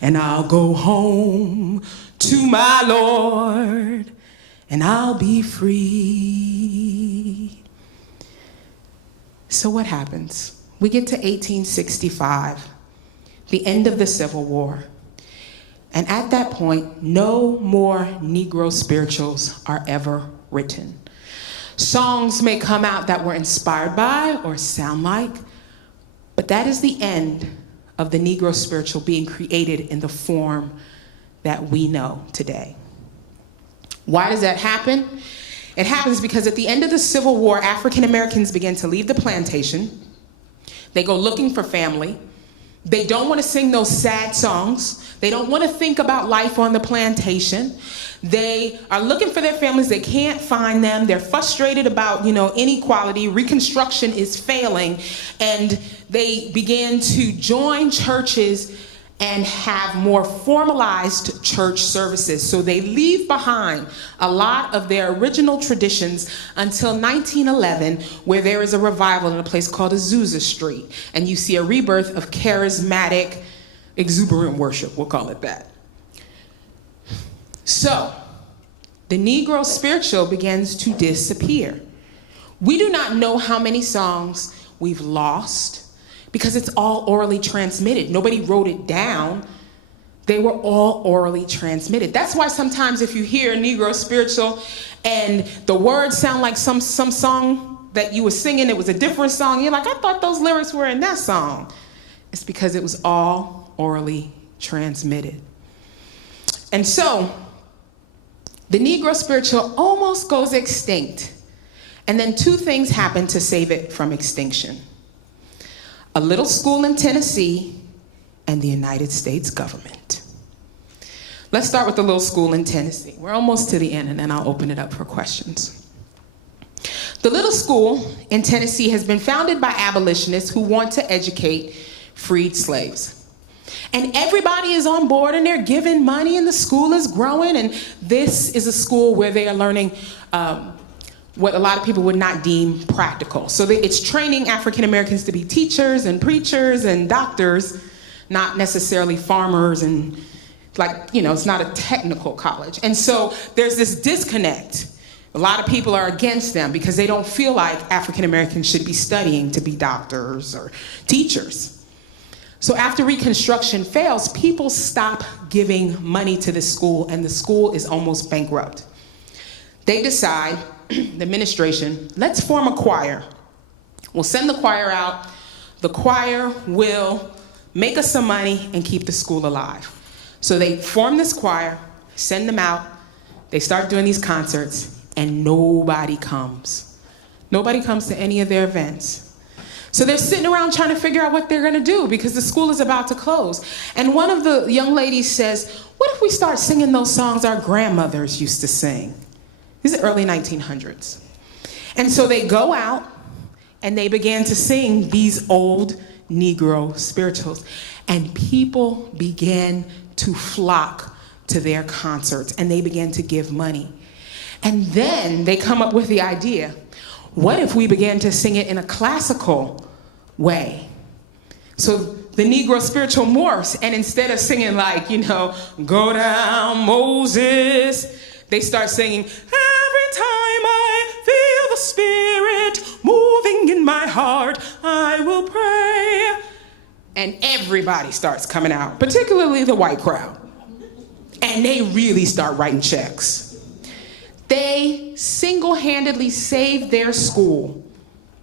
and I'll go home to my Lord, and I'll be free." So what happens? We get to 1865, the end of the Civil War. And at that point, no more Negro spirituals are ever written. Songs may come out that were inspired by or sound like But that is the end of the Negro spiritual being created in the form that we know today. Why does that happen? It happens because at the end of the Civil War, African Americans began to leave the plantation. They go looking for family. They don't want to sing those sad songs. They don't want to think about life on the plantation. They are looking for their families. They can't find them. They're frustrated about, inequality. Reconstruction is failing. And they began to join churches and have more formalized church services. So they leave behind a lot of their original traditions until 1911, where there is a revival in a place called Azusa Street. And you see a rebirth of charismatic, exuberant worship, we'll call it that. So, the Negro spiritual begins to disappear. We do not know how many songs we've lost, because it's all orally transmitted. Nobody wrote it down. They were all orally transmitted. That's why sometimes if you hear Negro spiritual and the words sound like some song that you were singing, it was a different song, you're like, I thought those lyrics were in that song. It's because it was all orally transmitted. And so, the Negro spiritual almost goes extinct. And then two things happen to save it from extinction. A little school in Tennessee and the United States government. Let's start with the little school in Tennessee. We're almost to the end, and then I'll open it up for questions. The little school in Tennessee has been founded by abolitionists who want to educate freed slaves. And everybody is on board, and they're giving money, and the school is growing, and this is a school where they are learning what a lot of people would not deem practical. So it's training African Americans to be teachers and preachers and doctors, not necessarily farmers, and it's not a technical college. And so there's this disconnect. A lot of people are against them because they don't feel like African Americans should be studying to be doctors or teachers. So after Reconstruction fails, people stop giving money to the school, and the school is almost bankrupt. They decide, the administration, let's form a choir. We'll send the choir out. The choir will make us some money and keep the school alive. So they form this choir, send them out. They start doing these concerts, and nobody comes. Nobody comes to any of their events. So they're sitting around trying to figure out what they're going to do because the school is about to close. And one of the young ladies says, what if we start singing those songs our grandmothers used to sing? These are early 1900s. And so they go out and they began to sing these old Negro spirituals. And people began to flock to their concerts, and they began to give money. And then they come up with the idea, what if we began to sing it in a classical way? So the Negro spiritual morphs, and instead of singing go down Moses, they start singing, every time I feel the Spirit moving in my heart, I will pray. And everybody starts coming out, particularly the white crowd. And they really start writing checks. They single-handedly saved their school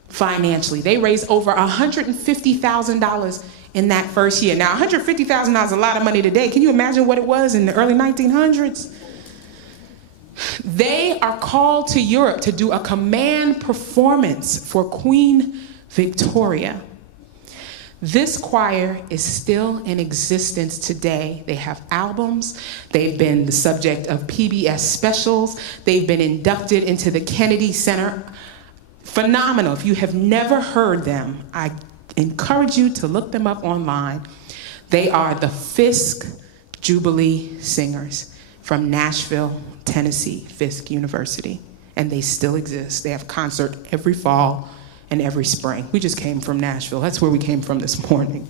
financially. They raised over $150,000 in that first year. Now, $150,000 is a lot of money today. Can you imagine what it was in the early 1900s? They are called to Europe to do a command performance for Queen Victoria. This choir is still in existence today. They have albums. They've been the subject of PBS specials. They've been inducted into the Kennedy Center. Phenomenal. If you have never heard them, I encourage you to look them up online. They are the Fisk Jubilee Singers from Nashville, Tennessee, Fisk University. And they still exist. They have concert every fall and every spring. We just came from Nashville. That's where we came from this morning.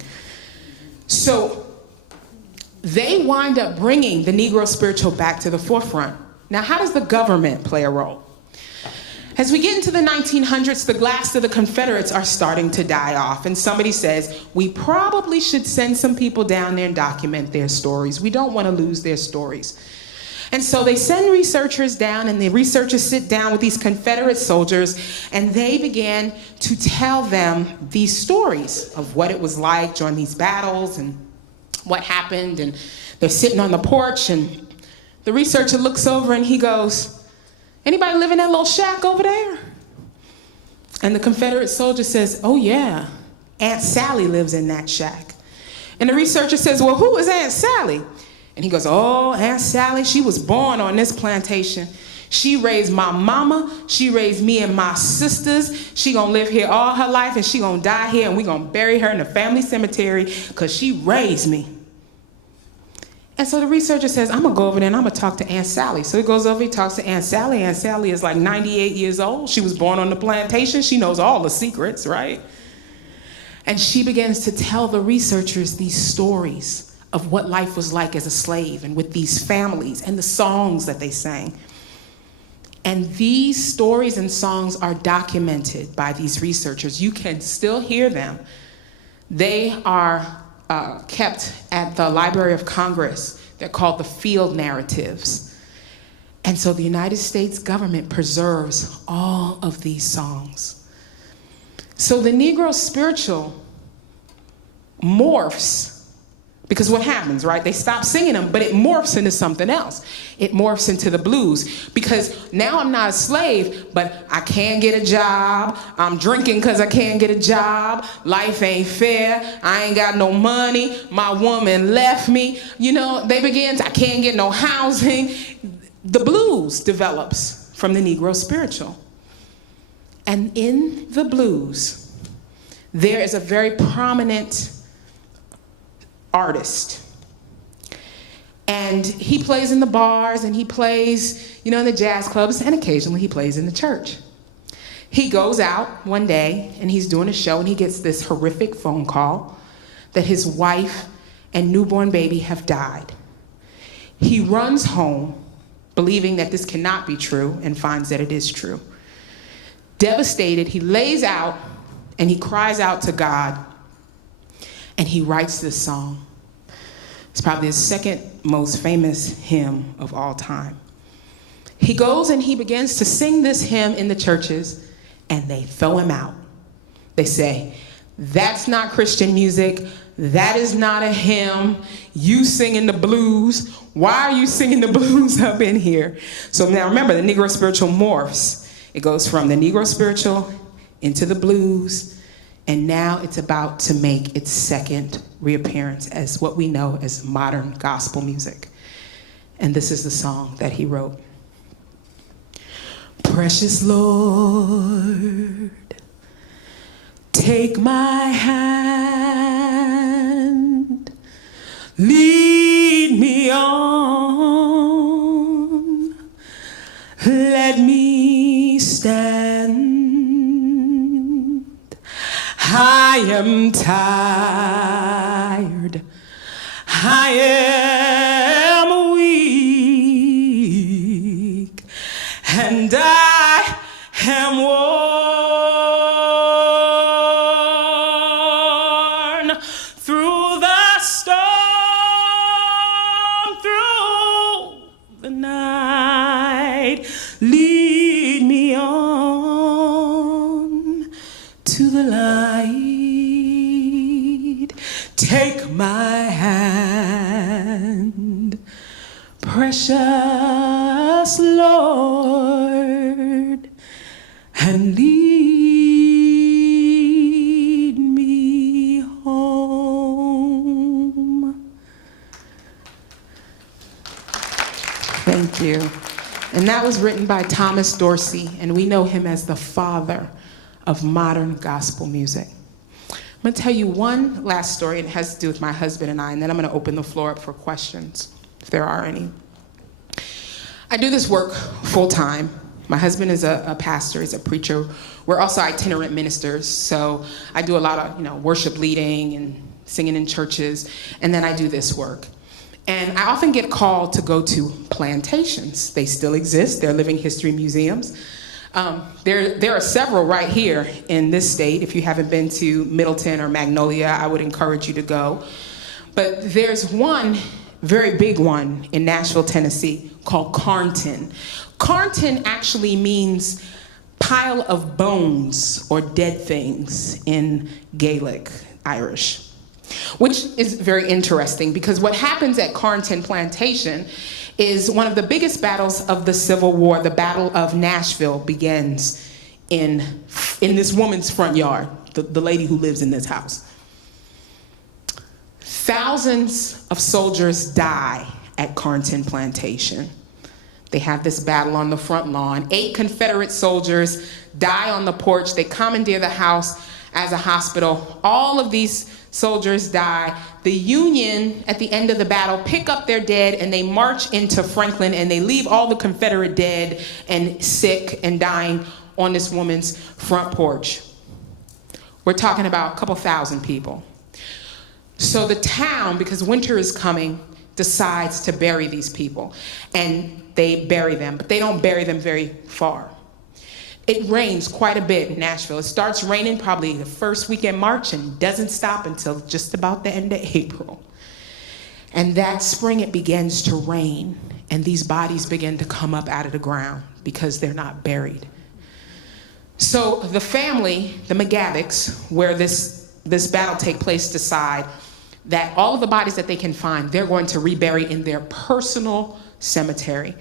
So they wind up bringing the Negro spiritual back to the forefront. Now, how does the government play a role? As we get into the 1900s, the last of the Confederates are starting to die off. And somebody says, we probably should send some people down there and document their stories. We don't want to lose their stories. And so they send researchers down, and the researchers sit down with these Confederate soldiers, and they began to tell them these stories of what it was like during these battles and what happened. And they're sitting on the porch, and the researcher looks over and he goes, "Anybody live in that little shack over there?" And the Confederate soldier says, "Oh yeah, Aunt Sally lives in that shack." And the researcher says, "Well, who is Aunt Sally?" And he goes, "Oh, Aunt Sally, she was born on this plantation. She raised my mama. She raised me and my sisters. She gonna live here all her life, and she gonna die here, and we gonna bury her in the family cemetery because she raised me." And so the researcher says, "I'm gonna go over there and I'm gonna talk to Aunt Sally." So he goes over, he talks to Aunt Sally. Aunt Sally is like 98 years old. She was born on the plantation. She knows all the secrets, right? And she begins to tell the researchers these stories of what life was like as a slave and with these families and the songs that they sang. And these stories and songs are documented by these researchers. You can still hear them. They are kept at the Library of Congress. They're called the field narratives. And so the United States government preserves all of these songs. So the Negro spiritual morphs, because what happens, right? They stop singing them, but it morphs into something else. It morphs into the blues, because now I'm not a slave, but I can't get a job. I'm drinking because I can't get a job. Life ain't fair. I ain't got no money. My woman left me. You know, I can't get no housing. The blues develops from the Negro spiritual. And in the blues, there is a very prominent artist. And he plays in the bars, and he plays, in the jazz clubs, and occasionally he plays in the church. He goes out one day, and he's doing a show, and he gets this horrific phone call that his wife and newborn baby have died. He runs home, believing that this cannot be true, and finds that it is true. Devastated, he lays out, and he cries out to God, and he writes this song. It's probably his second most famous hymn of all time. He goes and he begins to sing this hymn in the churches, and they throw him out. They say, "That's not Christian music. That is not a hymn. You singing the blues. Why are you singing the blues up in here?" So now remember, the Negro spiritual morphs. It goes from the Negro spiritual into the blues, and now it's about to make its second reappearance as what we know as modern gospel music. And this is the song that he wrote. Precious Lord, take my hand, lead me on, let me stand. I am tired, I am weak, and I am worn through the storm, through the night. Lead me on to the light. Take my hand, precious Lord, and lead me home. Thank you. And that was written by Thomas Dorsey, and we know him as the father of modern gospel music. I'm going to tell you one last story, and it has to do with my husband and I, and then I'm going to open the floor up for questions, if there are any. I do this work full-time. My husband is a pastor, he's a preacher. We're also itinerant ministers, so I do a lot of worship leading and singing in churches, and then I do this work. And I often get called to go to plantations. They still exist, they're living history museums. There are several right here in this state. If you haven't been to Middleton or Magnolia, I would encourage you to go. But there's one very big one in Nashville, Tennessee, called Carnton. Carnton actually means pile of bones or dead things in Gaelic Irish, which is very interesting because what happens at Carnton Plantation is one of the biggest battles of the Civil War. The Battle of Nashville begins in this woman's front yard, the lady who lives in this house. Thousands of soldiers die at Carnton Plantation. They have this battle on the front lawn. 8 Confederate soldiers die on the porch. They commandeer the house as a hospital. All of these soldiers die. The Union, at the end of the battle, pick up their dead and they march into Franklin and they leave all the Confederate dead and sick and dying on this woman's front porch. We're talking about a couple thousand people. So the town, because winter is coming, decides to bury these people. And they bury them, but they don't bury them very far. It rains quite a bit in Nashville. It starts raining probably the first week in March and doesn't stop until just about the end of April. And that spring it begins to rain, and these bodies begin to come up out of the ground because they're not buried. So the family, the McGavicks, where this battle takes place, decide that all of the bodies that they can find, they're going to rebury in their personal cemetery.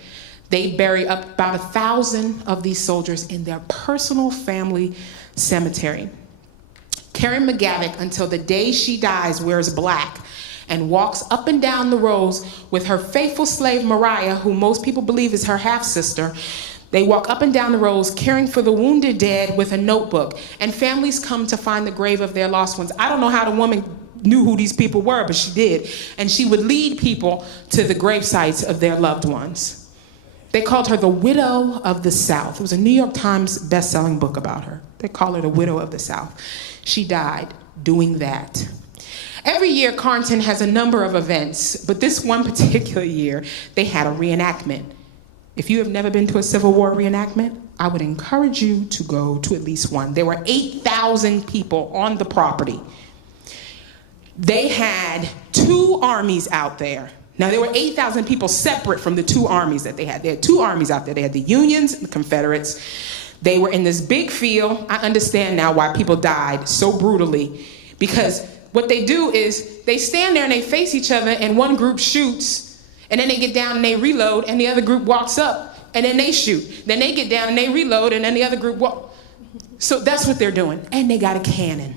They bury up about 1,000 of these soldiers in their personal family cemetery. Karen McGavick, until the day she dies, wears black and walks up and down the rows with her faithful slave Mariah, who most people believe is her half-sister. They walk up and down the rows caring for the wounded dead with a notebook, and families come to find the grave of their lost ones. I don't know how the woman knew who these people were, but she did. And she would lead people to the grave sites of their loved ones. They called her the Widow of the South. It was a New York Times best-selling book about her. They call her the Widow of the South. She died doing that. Every year, Carnton has a number of events, but this one particular year, they had a reenactment. If you have never been to a Civil War reenactment, I would encourage you to go to at least one. There were 8,000 people on the property. They had 2 armies out there. Now, there were 8,000 people separate from the 2 armies that they had. They had 2 armies out there. They had the Unions and the Confederates. They were in this big field. I understand now why people died so brutally, because what they do is they stand there and they face each other, and one group shoots, and then they get down and they reload, and the other group walks up, and then they shoot. Then they get down and they reload, and then the other group So that's what they're doing. And they got a cannon.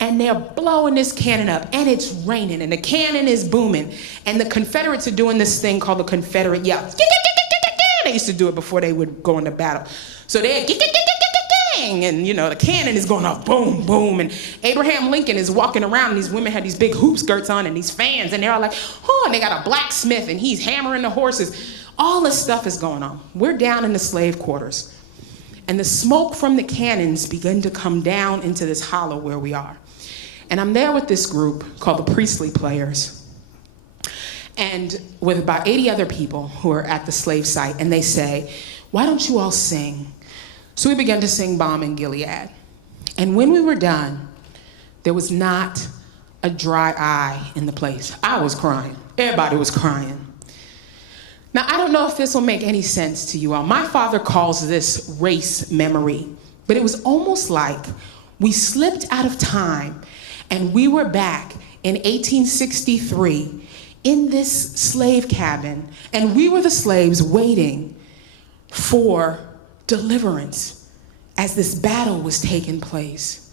And they're blowing this cannon up, and it's raining, and the cannon is booming. And the Confederates are doing this thing called the Confederate yell. They used to do it before they would go into battle. So they're and you know, the cannon is going off, boom, boom. And Abraham Lincoln is walking around, and these women had these big hoop skirts on and these fans, and they're all like, oh, and they got a blacksmith, and he's hammering the horses. All this stuff is going on. We're down in the slave quarters. And the smoke from the cannons begin to come down into this hollow where we are. And I'm there with this group called the Priestley Players, and with about 80 other people who are at the slave site, and they say, why don't you all sing? So we began to sing Balm in Gilead. And when we were done, there was not a dry eye in the place. I was crying. Everybody was crying. Now, I don't know if this will make any sense to you all. My father calls this race memory, but it was almost like we slipped out of time and we were back in 1863 in this slave cabin, and we were the slaves waiting for deliverance as this battle was taking place.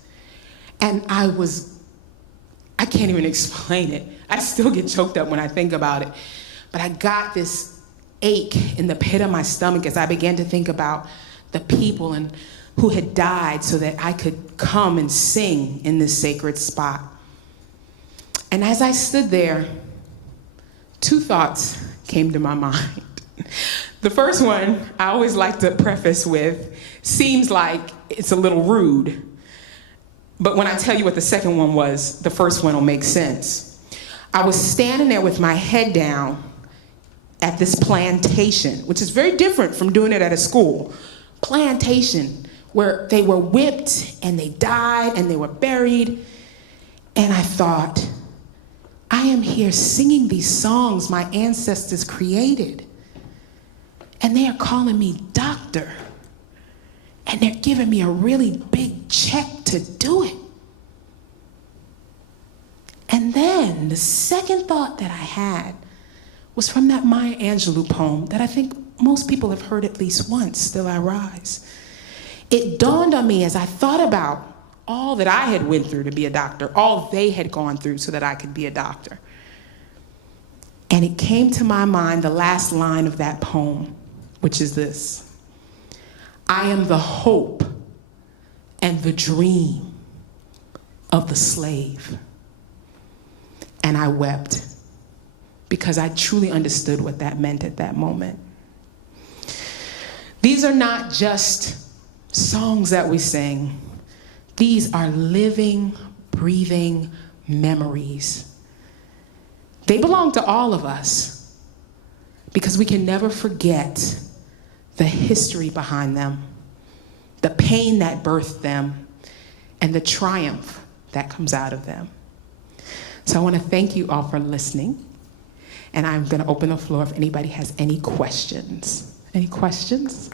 And I can't even explain it. I still get choked up when I think about it. But I got this ache in the pit of my stomach as I began to think about the people and who had died so that I could come and sing in this sacred spot. And as I stood there, 2 thoughts came to my mind. The first one, I always like to preface with, seems like it's a little rude. But when I tell you what the second one was, the first one will make sense. I was standing there with my head down at this plantation, which is very different from doing it at a school. Plantation, where they were whipped and they died and they were buried. And I thought, I am here singing these songs my ancestors created. And they are calling me doctor. And they're giving me a really big check to do it. And then the second thought that I had was from that Maya Angelou poem that I think most people have heard at least once, Still I Rise. It dawned on me as I thought about all that I had went through to be a doctor, all they had gone through so that I could be a doctor. And it came to my mind the last line of that poem, which is this: I am the hope and the dream of the slave. And I wept because I truly understood what that meant at that moment. These are not just songs that we sing. These are living, breathing memories. They belong to all of us because we can never forget the history behind them, the pain that birthed them, and the triumph that comes out of them. So I want to thank you all for listening, and I'm going to open the floor if anybody has any questions. Any questions?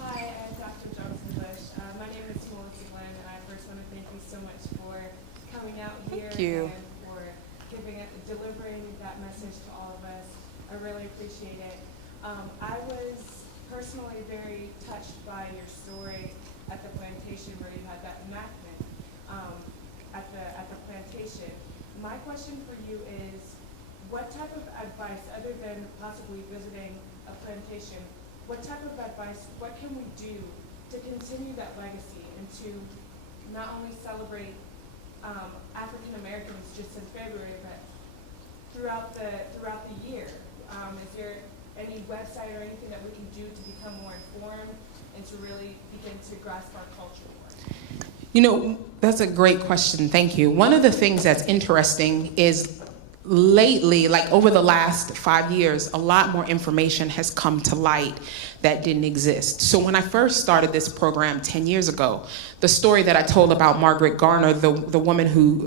Hi, I'm Dr. Johnston-Bush. My name is Florence, and I first want to thank you so much for coming out here and for delivering that message to all of us. I really appreciate it. I was personally very touched by your story at the plantation where you had that enactment at the plantation. My question for you is, what type of advice, other than possibly visiting a plantation, what type of advice, what can we do to continue that legacy and to not only celebrate African Americans just in February, but throughout the year? Is there any website or anything that we can do to become more informed and to really begin to grasp our culture more? You know, that's a great question. Thank you. One of the things that's interesting is lately, like over the last 5 years, a lot more information has come to light that didn't exist. So when I first started this program 10 years ago, the story that I told about Margaret Garner, the woman who,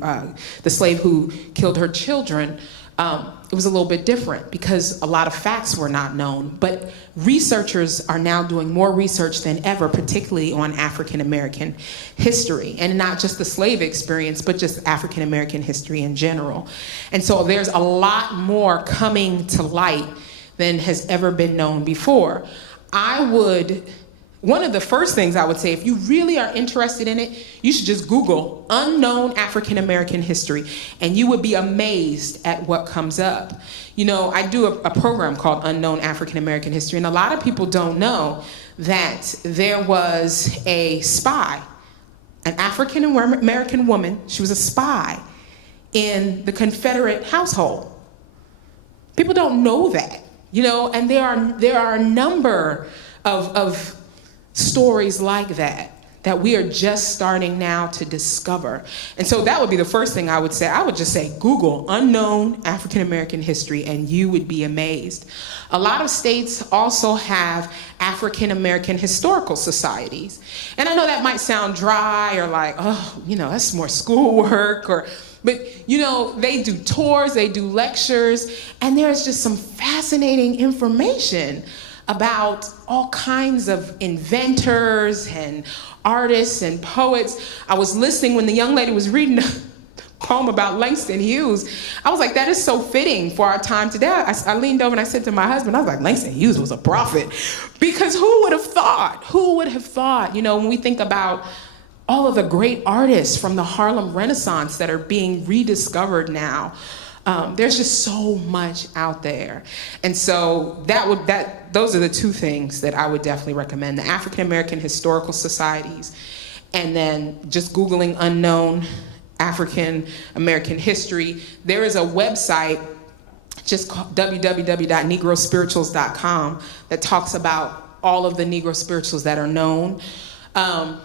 the slave who killed her children, it was a little bit different because a lot of facts were not known. But researchers are now doing more research than ever, particularly on African American history, and not just the slave experience, but just African American history in general. And so there's a lot more coming to light than has ever been known before. One of the first things I would say, if you really are interested in it, you should just Google unknown African American history, and you would be amazed at what comes up. You know, I do a program called Unknown African American History, and a lot of people don't know that there was a spy, an African American woman. She was a spy in the Confederate household. People don't know that, you know, and there are a number of stories like that we are just starting now to discover. And so that would be the first thing I would say. I would just say Google unknown African American history and you would be amazed. A lot of states also have African American historical societies. And I know that might sound dry or like, oh, you know, that's more schoolwork but you know, they do tours, they do lectures, and there's just some fascinating information about all kinds of inventors and artists and poets. I was listening when the young lady was reading a poem about Langston Hughes. I was like, that is so fitting for our time today. I leaned over and I said to my husband, I was like, Langston Hughes was a prophet. Because who would have thought, you know, when we think about all of the great artists from the Harlem Renaissance that are being rediscovered now, there's just so much out there. And so those are the two things that I would definitely recommend: the African American historical societies, and then just Googling unknown African American history. There is a website just called www.negrospirituals.com that talks about all of the Negro spirituals that are known. I'm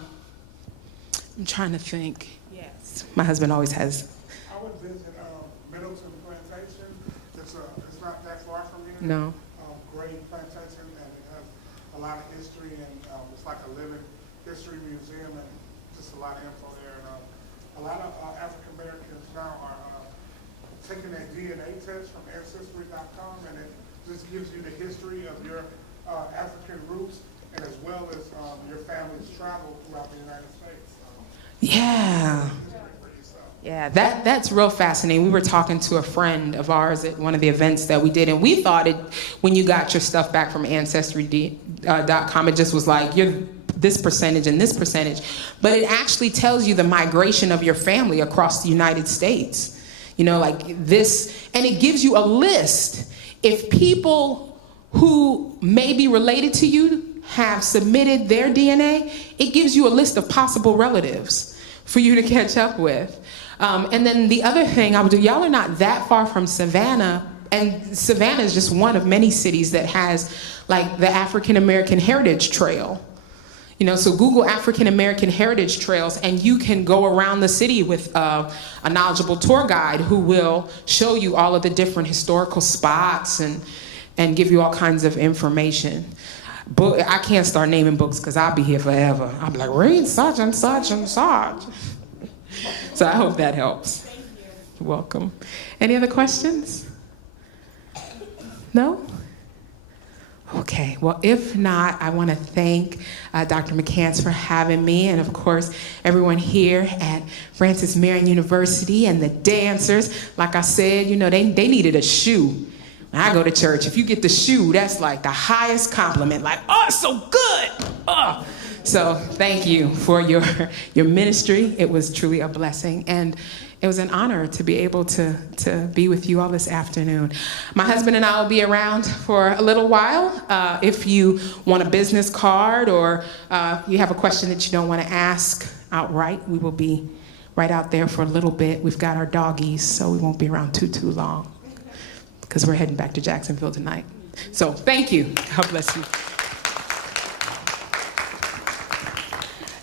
trying to think. Yes, my husband always has. I would visit Middleton Plantation. It's not that far from here. No. Great plantation, and it has a lot of history, and it's like a living history museum, and just a lot of info there. And a lot of African Americans now are taking that DNA test from Ancestry.com, and it just gives you the history of your African roots, and as well as your family's travel throughout the United States. Yeah. Yeah, that's real fascinating. We were talking to a friend of ours at one of the events that we did, and we thought when you got your stuff back from Ancestry.com, it just was like, you're this percentage and this percentage. But it actually tells you the migration of your family across the United States. You know, like this, and it gives you a list. If people who may be related to you have submitted their DNA, it gives you a list of possible relatives for you to catch up with. And then the other thing I would do, y'all are not that far from Savannah, and Savannah is just one of many cities that has like the African American Heritage Trail. You know, so Google African American Heritage Trails, and you can go around the city with a knowledgeable tour guide who will show you all of the different historical spots and give you all kinds of information. But I can't start naming books because I'll be here forever. I'll be like, read such and such and such. So I hope that helps. Thank you. You're welcome. Any other questions? No? Okay, well, if not, I want to thank Dr. McCants for having me, and of course, everyone here at Francis Marion University and the dancers. Like I said, you know, they needed a shoe. When I go to church, if you get the shoe, that's like the highest compliment. Like, oh, it's so good. Oh. So thank you for your ministry. It was truly a blessing. And it was an honor to be able to be with you all this afternoon. My husband and I will be around for a little while. If you want a business card or you have a question that you don't want to ask outright, we will be right out there for a little bit. We've got our doggies, so we won't be around too long because we're heading back to Jacksonville tonight. So thank you. God bless you.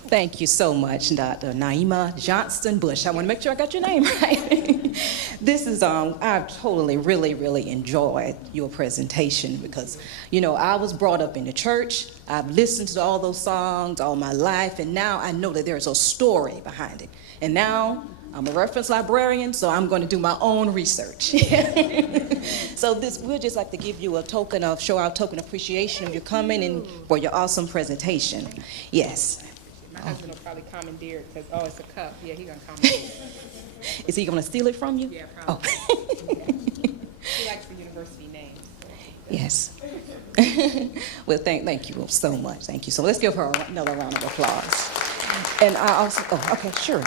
Thank you so much, Dr. Naima Johnston-Bush. I want to make sure I got your name right. This is, I totally, really enjoyed your presentation because, you know, I was brought up in the church. I've listened to all those songs all my life, and now I know that there's a story behind it. And now I'm a reference librarian, so I'm going to do my own research. So we'd just like to give you a token of, show our token of appreciation of your coming and for your awesome presentation. Yes. My husband will probably commandeer it because, oh, it's a cup. Yeah, he's going to commandeer it. Is he going to steal it from you? Yeah, probably. Oh. He likes the university name. Yes. Well, thank you so much. Thank you. So let's give her another round of applause. And I also, okay, sure.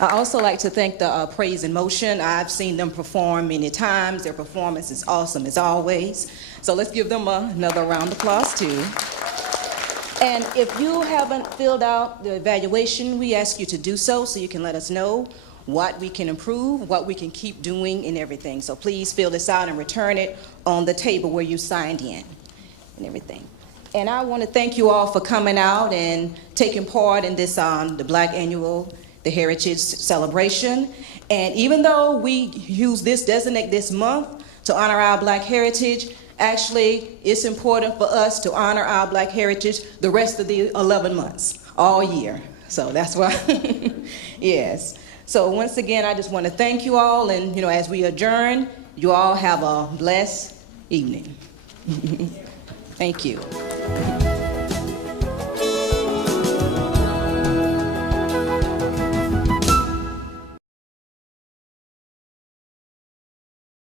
I also like to thank the Praise in Motion. I've seen them perform many times. Their performance is awesome as always. So let's give them another round of applause too. And if you haven't filled out the evaluation, we ask you to do so you can let us know what we can improve, what we can keep doing and everything. So please fill this out and return it on the table where you signed in and everything. And I want to thank you all for coming out and taking part in this, the Black Annual, the Heritage Celebration. And even though we designate this month to honor our Black heritage, actually, it's important for us to honor our Black heritage the rest of the 11 months, all year. So that's why, yes. So once again, I just want to thank you all, and you know, as we adjourn, you all have a blessed evening. Thank you.